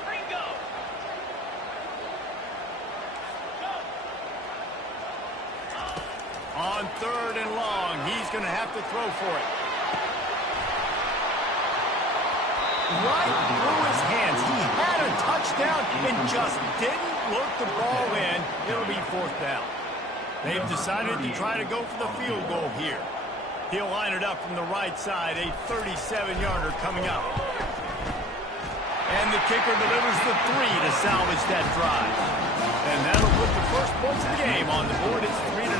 Ringo. On third and long, he's going to have to throw for it. Right through his hands. He had a touchdown and just didn't look the ball in. It'll be fourth down. They've decided to try to go for the field goal here. He'll line it up from the right side, a 37-yarder coming up. And the kicker delivers the 3 to salvage that drive. And that'll put the first points of the game on the board. It's 3-0.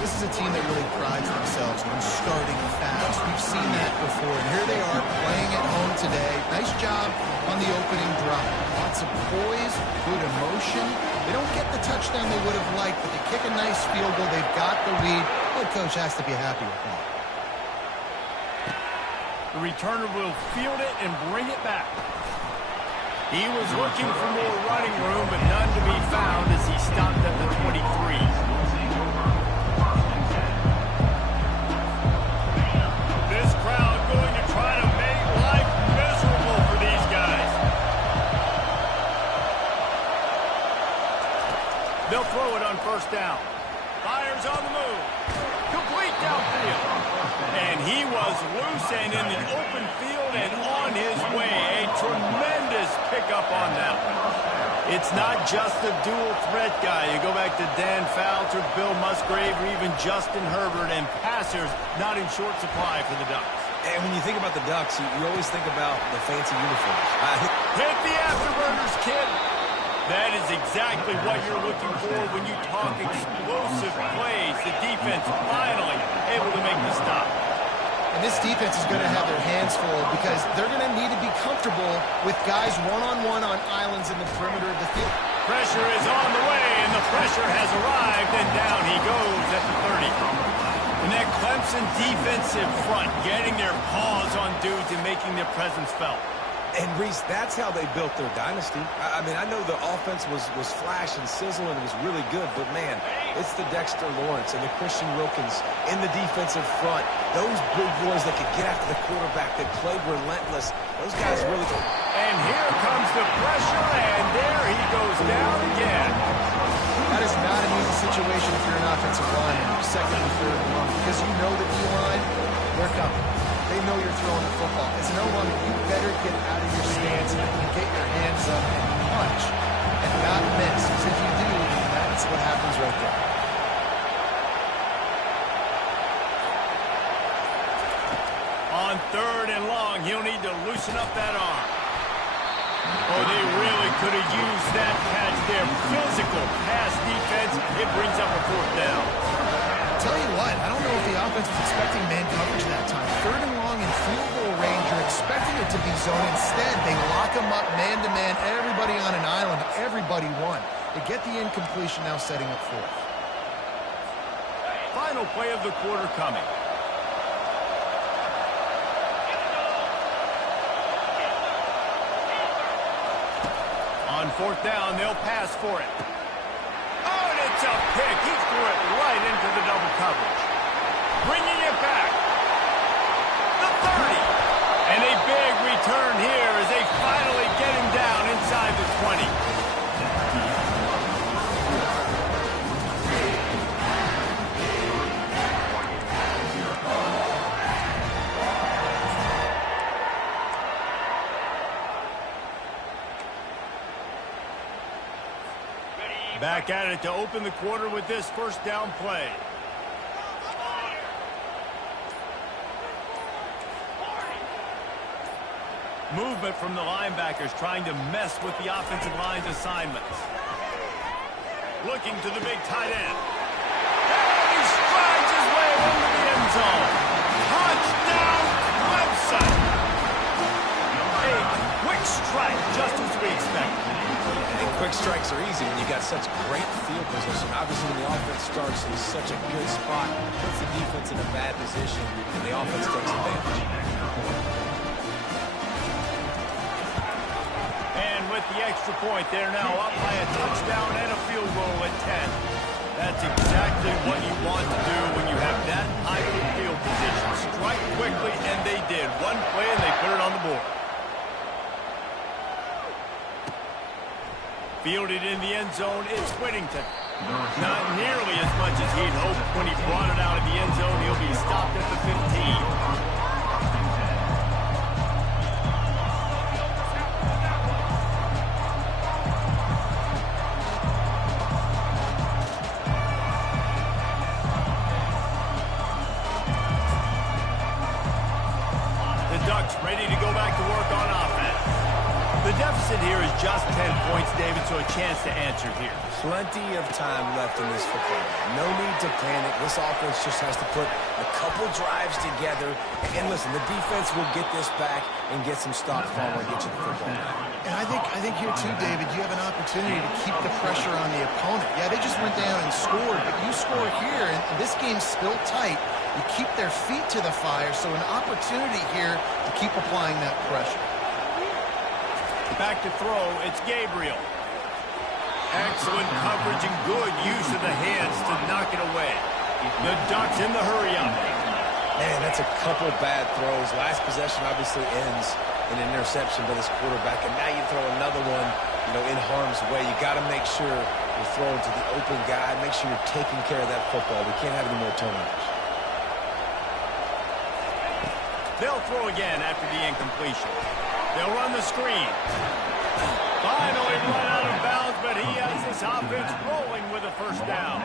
This is a team that really prides themselves on starting fast. We've seen that before, and here they are playing at home today. Nice job on the opening drive. Lots of poise, good emotion. They don't get the touchdown they would have liked, but they kick a nice field goal. They've got the lead. Head coach has to be happy with that. The returner will field it and bring it back. He was looking for more running room, but none to be found as he stopped at the 23. This crowd going to try to make life miserable for these guys. They'll throw it on first down. Fires on the move. Complete downfield. And he was loose and in the open field and on his way. A tremendous pickup on that one. It's not just a dual threat guy. You go back to Dan Fouts or Bill Musgrave or even Justin Herbert, and passers not in short supply for the Ducks. And when you think about the Ducks, you always think about the fancy uniforms. Hit the afterburners, kid. That is exactly what you're looking for when you talk explosive plays. The defense finally able to make the stop. And this defense is going to have their hands full because they're going to need to be comfortable with guys one-on-one on islands in the perimeter of the field. Pressure is on the way, and the pressure has arrived, and down he goes at the 30. And that Clemson defensive front getting their paws on dudes and making their presence felt. And, Reese, that's how they built their dynasty. I mean, I know the offense was flash and sizzle and it was really good, but, man, it's the Dexter Lawrence and the Christian Wilkins in the defensive front. Those big boys that could get after the quarterback, that played relentless. Those guys really... And here comes the pressure, and there he goes down again. That is not an easy situation if you're an offensive lineman, second and third and long, because you know the D-line, they're coming. They know you're throwing the football. As an O-lineman, you better get out of your stance and get your hands up and punch and not miss. Because if you do, that's what happens right there. On third and long, he'll need to loosen up that arm. Oh, they really could have used that catch there. Physical pass defense. It brings up a fourth down. Tell you what, I don't know if the offense was expecting man coverage that time. Third and long in field goal range, you're expecting it to be zone. Instead, they lock them up man-to-man, everybody on an island, everybody won. They get the incompletion, now setting up fourth. Final play of the quarter coming. On fourth down, they'll pass for it. Oh, and it's a pick. He threw it right into the double coverage. Bringing it back. The 30. And a big return here as they finally get him down inside the 20. Back at it to open the quarter with this first down play. Movement from the linebackers trying to mess with the offensive line's assignments. Looking to the big tight end. And he strides his way into the end zone. Touchdown, Clemson! A quick strike, just as we expected. And quick strikes are easy when you got such great field position. Obviously, when the offense starts in such a good spot, puts the defense in a bad position, and the offense takes advantage. And with the extra point, they're now up by a touchdown and a field goal at 10. That's exactly what you want to do when you have that high field position. Strike quickly, and they did. One play, and they put it on the board. Fielded in the end zone, it's Whittington. Not nearly as much as he'd hoped when he brought it out of the end zone. He'll be stopped at the 15. The Ducks ready to go back to work on offense. The deficit here is just 10 points, David, so a chance to answer here. Plenty of time left in this football game. No need to panic. This offense just has to put a couple drives together. And listen, the defense will get this back and get some stops following and get you the football back. And I think here too, David, you have an opportunity to keep the pressure on the opponent. Yeah, they just went down and scored, but you score here, and this game's still tight. You keep their feet to the fire, so an opportunity here to keep applying that pressure. Back to throw, it's Gabriel. Excellent coverage and good use of the hands to knock it away. The Ducks in the hurry-up. Man, that's a couple bad throws. Last possession obviously ends in an interception by this quarterback, and now you throw another one, in harm's way. You got to make sure you're throwing to the open guy. Make sure you're taking care of that football. We can't have any more turnovers. They'll throw again after the incompletion. They'll run the screen. Finally run out of bounds, but he has this offense rolling with a first down.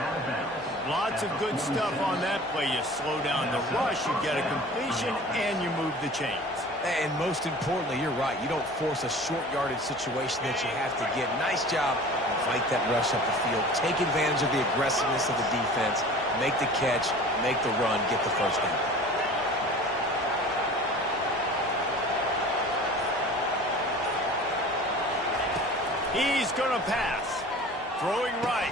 Lots of good stuff on that play. You slow down the rush, you get a completion, and you move the chains. And most importantly, you're right. You don't force a short yardage situation that you have to get. Nice job. Fight that rush up the field. Take advantage of the aggressiveness of the defense. Make the catch, make the run, get the first down. He's going to pass. throwing right.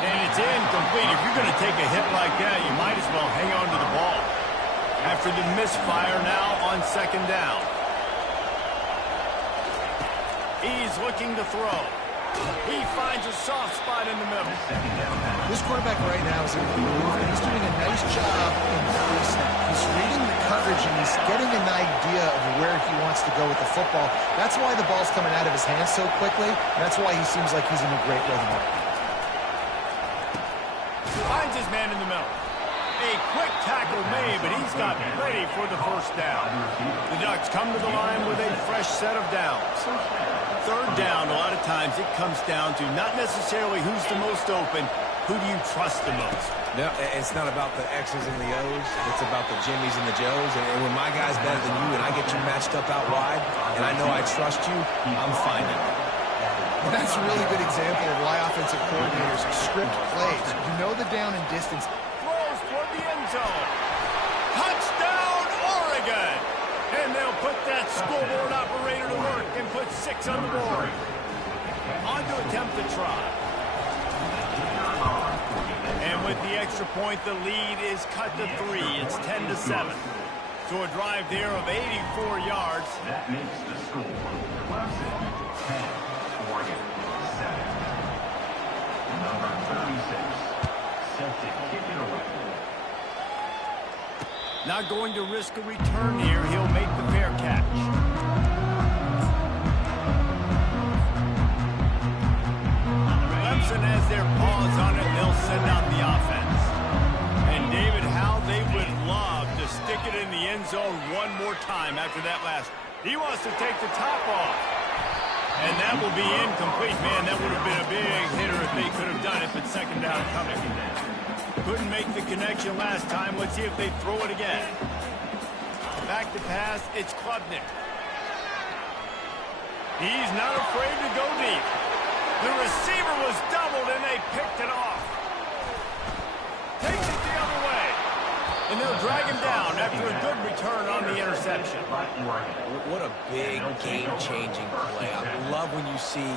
And it's incomplete. If you're going to take a hit like that, you might as well hang on to the ball. After the misfire now on second down. He's looking to throw. He finds a soft spot in the middle. This quarterback right now is in the move, and he's doing a nice job in pre-snap. He's reading the coverage, and he's getting an idea of where he wants to go with the football. That's why the ball's coming out of his hands so quickly, and that's why he seems like he's in a great rhythm. Finds his man in the middle. A quick tackle made, but he's got ready for the first down. The Ducks come to the line with a fresh set of downs. Third down, a lot of times it comes down to not necessarily who's the most open, who do you trust the most? No, it's not about the X's and the O's. It's about the Jimmies and the Joes. And when my guy's better than you and I get you matched up out wide, and I know I trust you, I'm finding it. And that's a really good example of why offensive coordinators script plays. You know the down and distance. Throws toward the end zone. Touchdown, Oregon! And they'll put that scoreboard operator to work and put 6 on the board. On to attempt to try. And with the extra point, the lead is cut to 3. It's 10-7. So a drive there of 84 yards. That makes the score. Clemson 10, Oregon 7. Number 36 set to kick it away. Not going to risk a return here. He'll make the fair catch. Clemson has their paws on it. They'll send out the offense. And David, how they would love to stick it in the end zone one more time after that last. He wants to take the top off. And that will be incomplete. Man, that would have been a big hitter if they could have done it, but second down coming. Couldn't make the connection last time. Let's see if they throw it again. Back to pass. It's Klubnik. He's not afraid to go deep. The receiver was doubled, and they picked it off. Takes it the other way. And they'll drag him down after a good return on the interception. What a big game-changing play. I love when you see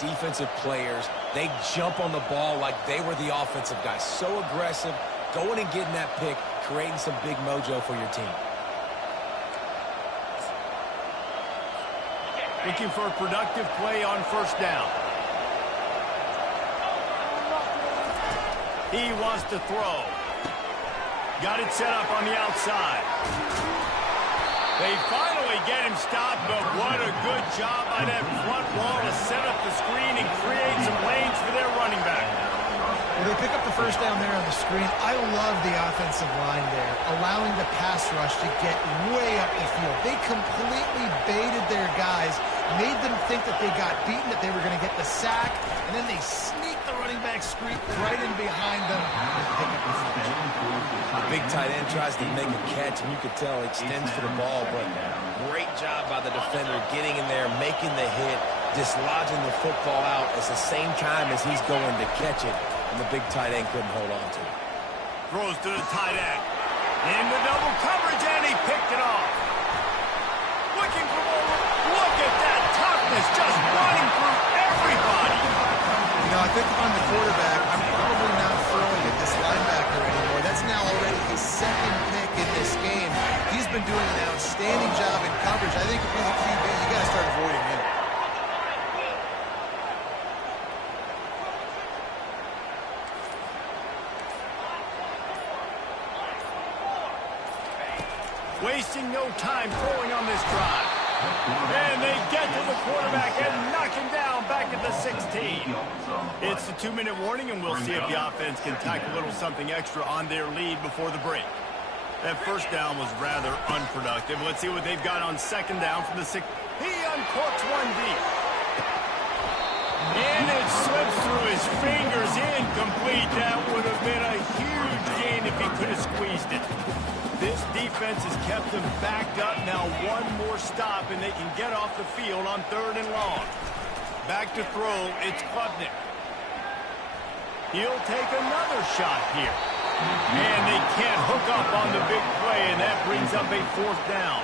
defensive players, they jump on the ball like they were the offensive guys. So aggressive, going and getting that pick, creating some big mojo for your team. Looking for a productive play on first down. He wants to throw. Got it set up on the outside. They finally get him stopped, but what a good job by that front wall to set up the screen and create some lanes for their running back. Well, they pick up the first down there on the screen. I love the offensive line there, allowing the pass rush to get way up the field. They completely baited their guys, made them think that they got beaten, that they were going to get the sack, and then they sneak the running back screen right in behind them and pick up the first. The big tight end tries to make a catch, and you could tell he extends for the ball, but great job by the defender getting in there, making the hit, dislodging the football out at the same time as he's going to catch it, and the big tight end couldn't hold on to it. Throws to the tight end. Into double coverage, and he picked it off. Looking for more. Look at that toughness, just running through everybody. You know, I think if I'm the quarterback, I'm probably not throwing at this linebacker anymore. That's now already his second pick in this game. He's been doing an outstanding job in coverage. I think if you're the QB, you got to start avoiding him. Wasting no time throwing on this drive. And they get to the quarterback and knock him down back at the 16. It's a 2-minute warning, and we'll see if the offense can tack a little something extra on their lead before the break. That first down was rather unproductive. Let's see what they've got on second down from the 6. He uncorks one deep. And it slips through his fingers, incomplete. That would have been a huge gain if he could have squeezed it. This defense has kept them backed up. Now one more stop, and they can get off the field on 3rd and long. Back to throw, it's Klubnik. He'll take another shot here. And they can't hook up on the big play, and that brings up a 4th down.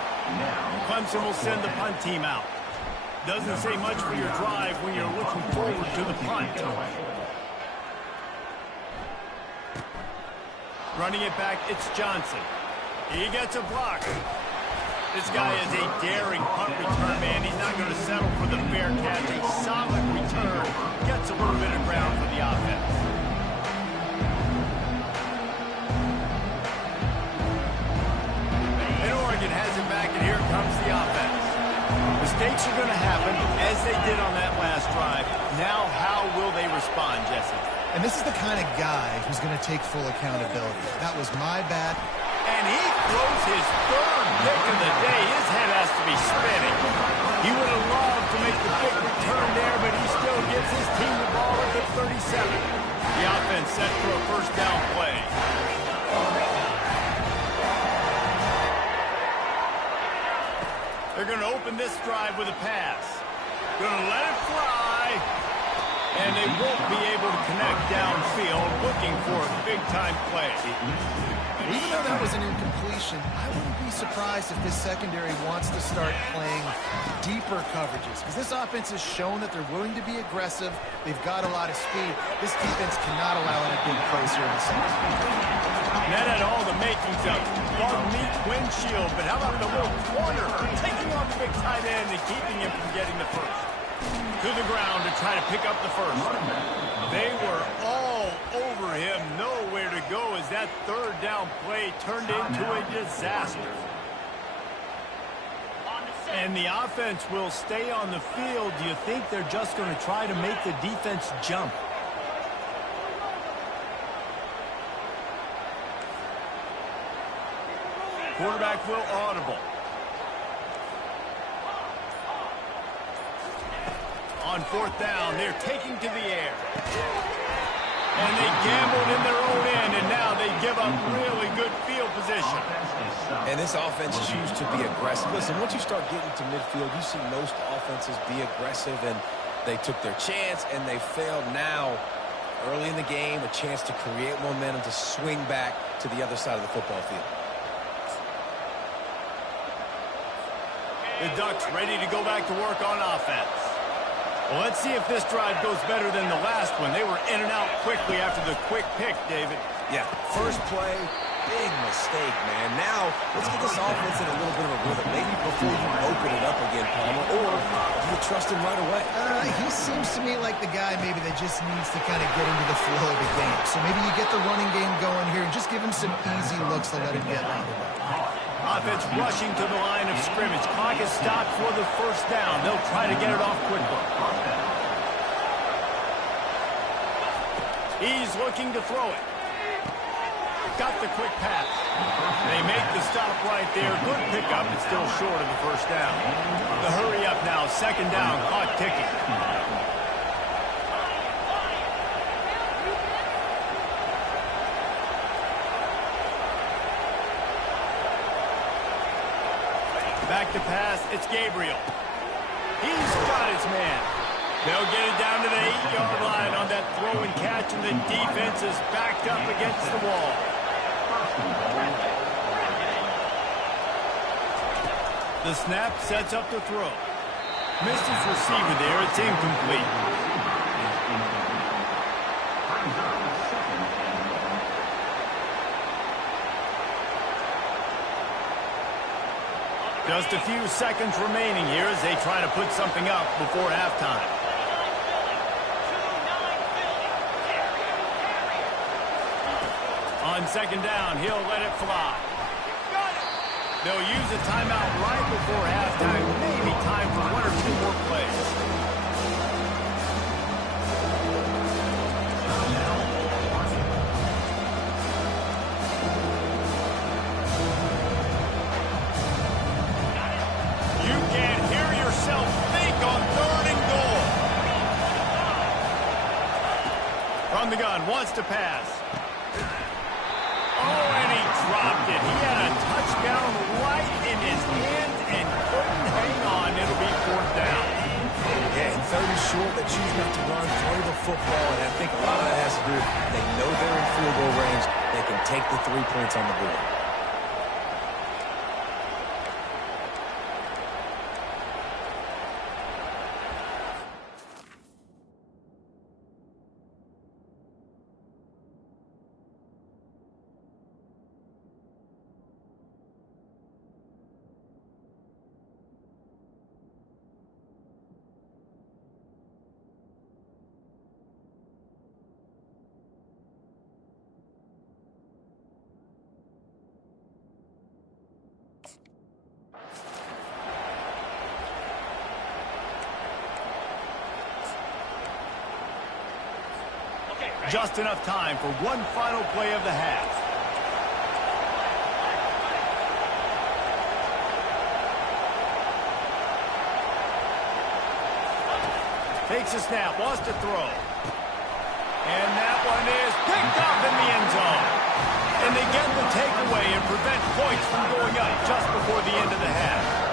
Clemson will send the punt team out. Doesn't say much for your drive when you're looking forward to the punt. Running it back, it's Johnson. He gets a block. This guy is a daring punt return, man. He's not going to settle for the fair catch. A solid return. Gets a little bit of ground for the offense. And Oregon has it back, and here comes the offense. Mistakes are going to happen, as they did on that last drive. Now, how will they respond, Jesse? And this is the kind of guy who's going to take full accountability. That was my bad. And he throws his third pick of the day. His head has to be spinning. He would have loved to make the big return there, but he still gives his team the ball at the 37. The offense set for a first down play. They're going to open this drive with a pass. Going to let it fly. And they won't be able to connect downfield, looking for a big-time play. Even though that was an incompletion, I wouldn't be surprised if this secondary wants to start playing deeper coverages, because this offense has shown that they're willing to be aggressive. They've got a lot of speed. This defense cannot allow any big plays here in the second. That had all the makings of bug meat windshield, but how about the little corner taking on the big tight end and keeping him from getting the first? To the ground to try to pick up the first. They were all over him, nowhere to go as that third down play turned into a disaster. And the offense will stay on the field. Do you think they're just going to try to make the defense jump? Quarterback will audible. On fourth down, they're taking to the air. And they gambled in their own end, and now they give up really good field position. And this offense chooses to be aggressive. Listen, once you start getting to midfield, you see most offenses be aggressive, and they took their chance, and they failed. Now, early in the game, a chance to create momentum, to swing back to the other side of the football field. The Ducks ready to go back to work on offense. Well, let's see if this drive goes better than the last one. They were in and out quickly after the quick pick, David. Yeah, first play, big mistake, man. Now, let's get this offense in a little bit of a rhythm. Maybe before you open it up again, Palmer, or do you trust him right away? He seems to me like the guy maybe that just needs to kind of get into the flow of the game. So maybe you get the running game going here and just give him some easy looks to let him get out of it. Offense rushing to the line of scrimmage. Clock is stopped for the first down. They'll try to get it off quickly. He's looking to throw it. Got the quick pass. They make the stop right there. Good pickup, but still short of the first down. The hurry up now. Second down. Clock ticking. Back to pass, it's Gabriel. He's got his man. They'll get it down to the 8-yard line on that throw and catch, and the defense is backed up against the wall. The snap sets up the throw. Missed his receiver there, it's incomplete. Just a few seconds remaining here as they try to put something up before halftime. On second down, he'll let it fly. They'll use a timeout right before halftime. Maybe time for one or two more plays. From the gun, wants to pass. Oh, and he dropped it. He had a touchdown right in his hands and couldn't hang on. It'll be fourth down. Yeah, and third and short, they choose not to run, throw the football, and I think a lot of that has to do with they know they're in field goal range. They can take the 3 points on the board. Just enough time for one final play of the half. Takes a snap, wants to throw. And that one is picked up in the end zone. And they get the takeaway and prevent points from going up just before the end of the half.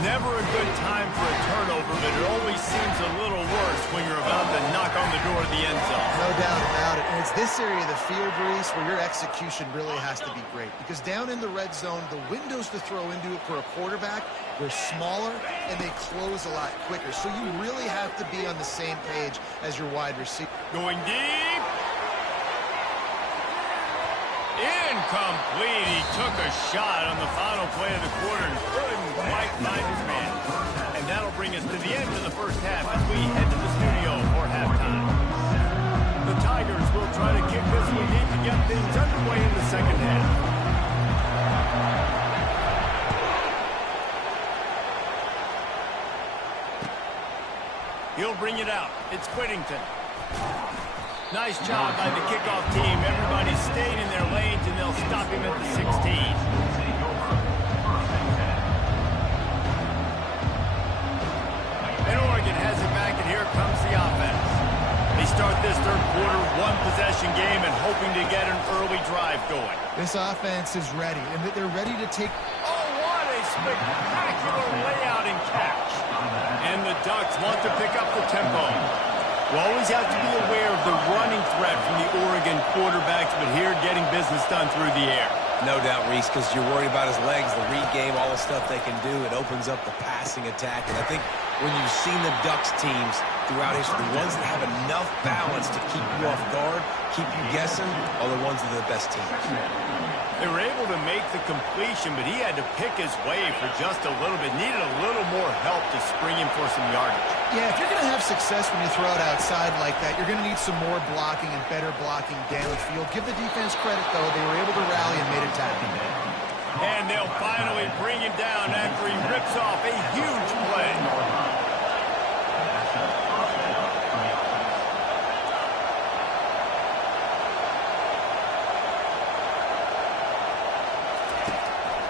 Never a good time for a turnover, but it always seems a little worse when you're about to knock on the door of the end zone. No doubt about it. And it's this area of the field, Reese, where your execution really has to be great. Because down in the red zone, the windows to throw into it for a quarterback, they're smaller and they close a lot quicker. So you really have to be on the same page as your wide receiver. Going deep. Incomplete. He took a shot on the final play of the quarter and couldn't quite find his man. And that'll bring us to the end of the first half as we head to the studio for halftime. The Tigers will try to kick this one deep to get things underway in the second half. He'll bring it out. It's Whittington. Nice job by the kickoff team. Everybody stayed in their lanes, and they'll stop him at the 16. And Oregon has it back, and here comes the offense. They start this third quarter, one-possession game, and hoping to get an early drive going. This offense is ready, and they're ready to take... Oh, what a spectacular layout and catch. And the Ducks want to pick up the tempo. You always have to be aware of the running threat from the Oregon quarterbacks, but here getting business done through the air. No doubt, Reese, because you're worried about his legs, the read game, all the stuff they can do. It opens up the passing attack. And I think when you've seen the Ducks teams throughout history, the ones that have enough balance to keep you off guard, keep you guessing, are the ones that are the best teams. They were able to make the completion, but he had to pick his way for just a little bit. Needed a little more help to spring him for some yardage. Yeah, if you're going to have success when you throw it outside like that, you're going to need some more blocking and better blocking downfield. Give the defense credit, though. They were able to rally and made a tackle. And they'll finally bring him down after he rips off a huge play.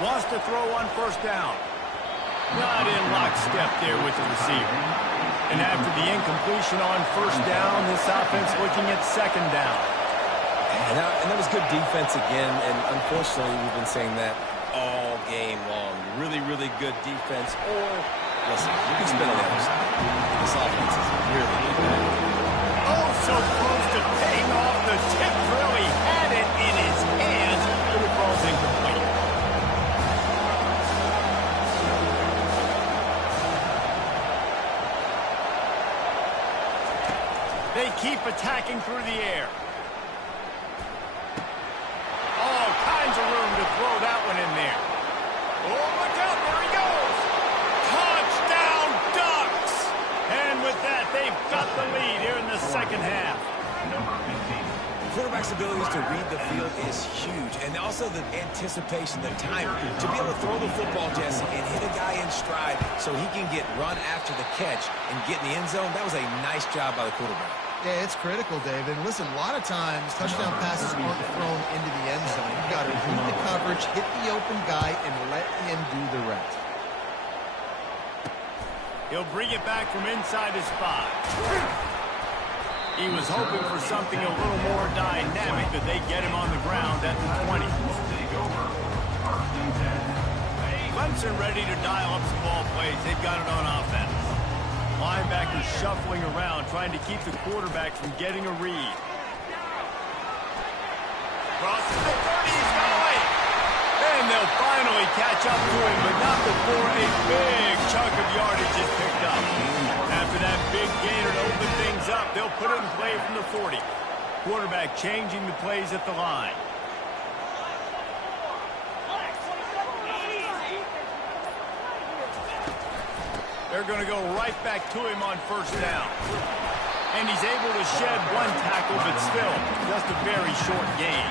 Wants to throw on first down. Not in lockstep there with the receiver. And after the incompletion on first down, this offense looking at second down. And that was good defense again, and unfortunately we've been saying that all game long. Really, really good defense. Or, listen, you can spin on the other side. This offense is really good. Oh, so close to paying off the tip drill. He had it in his hands, but it falls incomplete. They keep attacking through the air. All kinds of room to throw that one in there. Oh, look out, there he goes. Touchdown, Ducks! And with that, they've got the lead here in the second half. Number 15. Quarterback's abilities to read the field is huge, and also the anticipation, the time to be able to throw the football, Jesse, and hit a guy in stride so he can get run after the catch and get in the end zone. That was a nice job by the quarterback. Yeah, it's critical, Dave. And listen, a lot of times touchdown passes aren't thrown into the end zone. You've got to read the coverage, hit the open guy, and let him do the rest. He'll bring it back from inside his 5. He was hoping for something a little more dynamic, but they get him on the ground at the 20. Clemson ready to dial up some ball plays. They've got it on offense. Linebackers shuffling around, trying to keep the quarterback from getting a read. Crosses the 30, he's got away. And they'll finally catch up to him, but not before a big chunk of yardage is picked up. After that big gainer to open things up, they'll put it in play from the 40. Quarterback changing the plays at the line. They're going to go right back to him on first down. And he's able to shed one tackle, but still just a very short gain.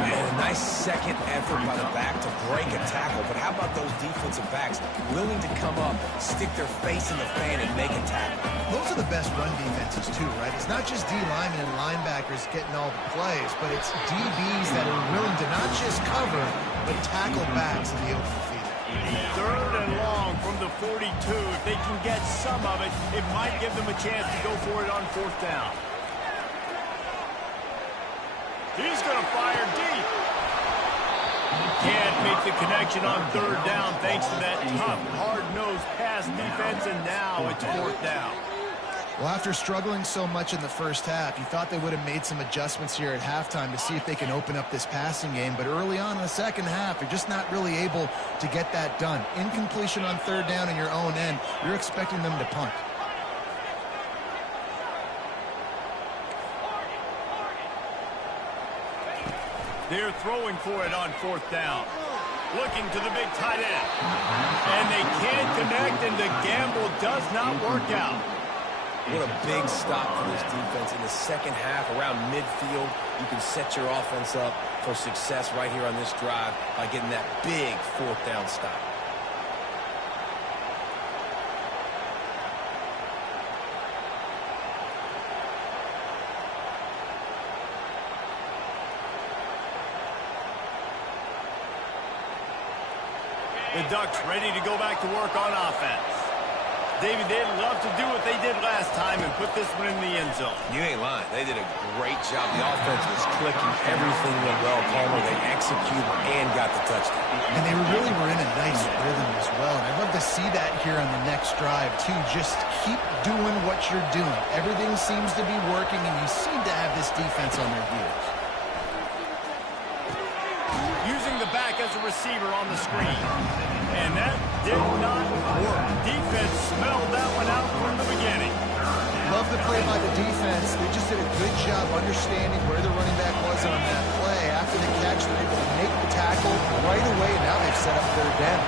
And a nice second effort by the back to break a tackle. But how about those defensive backs willing to come up, stick their face in the fan, and make a tackle? Those are the best run defenses too, right? It's not just D linemen and linebackers getting all the plays, but it's DBs that are willing to not just cover, but tackle backs in the open field. 3rd and long from the 42. If they can get some of it, it might give them a chance to go for it on 4th down. He's going to fire deep. Can't make the connection on 3rd down thanks to that tough, hard-nosed pass defense, and now it's 4th down. Well, after struggling so much in the first half, you thought they would have made some adjustments here at halftime to see if they can open up this passing game. But early on in the second half, you're just not really able to get that done. Incompletion on 3rd down in your own end, you're expecting them to punt. They're throwing for it on 4th down. Looking to the big tight end. And they can't connect, and the gamble does not work out. What a big stop for this defense in the second half. Around midfield, you can set your offense up for success right here on this drive by getting that big 4th down stop. The Ducks ready to go back to work on offense. David, they'd love to do what they did last time and put this one in the end zone. You ain't lying. They did a great job. The offense was clicking. Everything went well. Palmer, they executed and got the touchdown. And they really were in a nice rhythm as well. And I'd love to see that here on the next drive, too. Just keep doing what you're doing. Everything seems to be working, and you seem to have this defense on their heels. Using the back as a receiver on the screen. And that did not work. Defense smelled that one out from the beginning. Love the play by the defense. They just did a good job understanding where the running back was on that play. After the catch, they're able to make the tackle right away, and now they've set up 3rd down.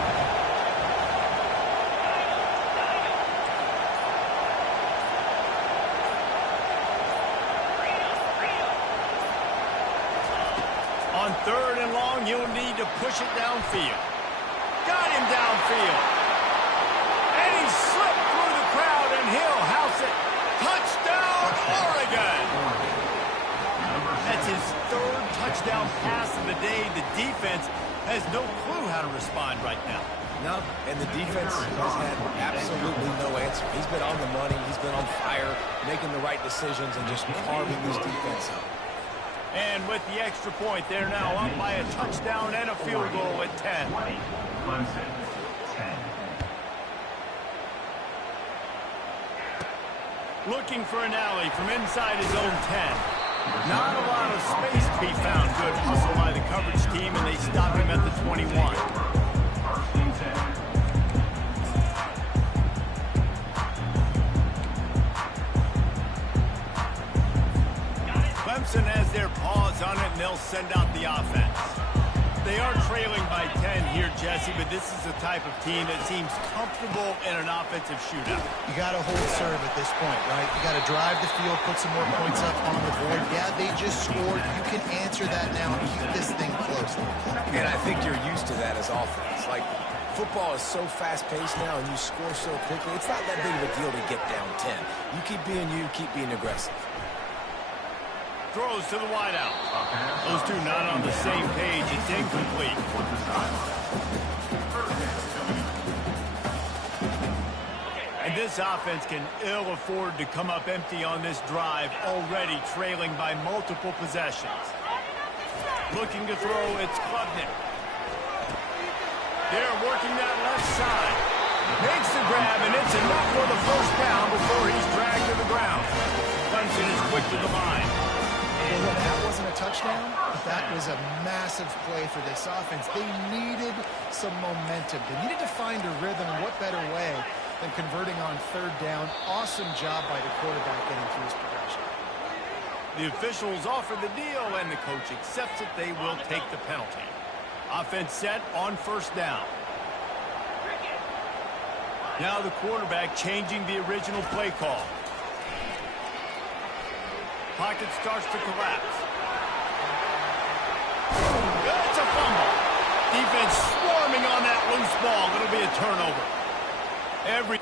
On 3rd and long, you'll need to push it downfield. Got him downfield. And he slipped through the crowd, and he'll house it. Touchdown, Oregon! That's his 3rd touchdown pass of the day. The defense has no clue how to respond right now. No, and the defense has had absolutely no answer. He's been on the money. He's been on fire, making the right decisions, and just carving this defense up. And with the extra point, they're now up by a touchdown and a field goal at 10. Clemson, 10. Looking for an alley from inside his own 10. Not a lot of space to be found. Good hustle by the coverage team, and they stop him at the 21. First and 10. Clemson has their paws on it, and they'll send out the offense. They are trailing by 10 here, Jesse, but this is the type of team that seems comfortable in an offensive shootout. You got to hold serve at this point, right? You got to drive the field, put some more points up on the board. Yeah, they just scored. You can answer that now and keep this thing close. And I think you're used to that as offense. Like, football is so fast-paced now, and you score so quickly. It's not that big of a deal to get down 10. You keep being aggressive. Throws to the wideout. Those two not on the same page. It's incomplete. And this offense can ill afford to come up empty on this drive, already trailing by multiple possessions. Looking to throw, it's Klubnik. They're working that left side. Makes the grab, and it's enough for the 1st down before he's dragged to the ground. Clemson is quick to the line. Well, look, that wasn't a touchdown, but that was a massive play for this offense. They needed some momentum. They needed to find a rhythm, and what better way than converting on 3rd down. Awesome job by the quarterback getting through his progression. The officials offer the deal, and the coach accepts it. They will take the penalty. Offense set on 1st down. Now the quarterback changing the original play call. Pocket starts to collapse. It's a fumble. Defense swarming on that loose ball. It'll be a turnover. Every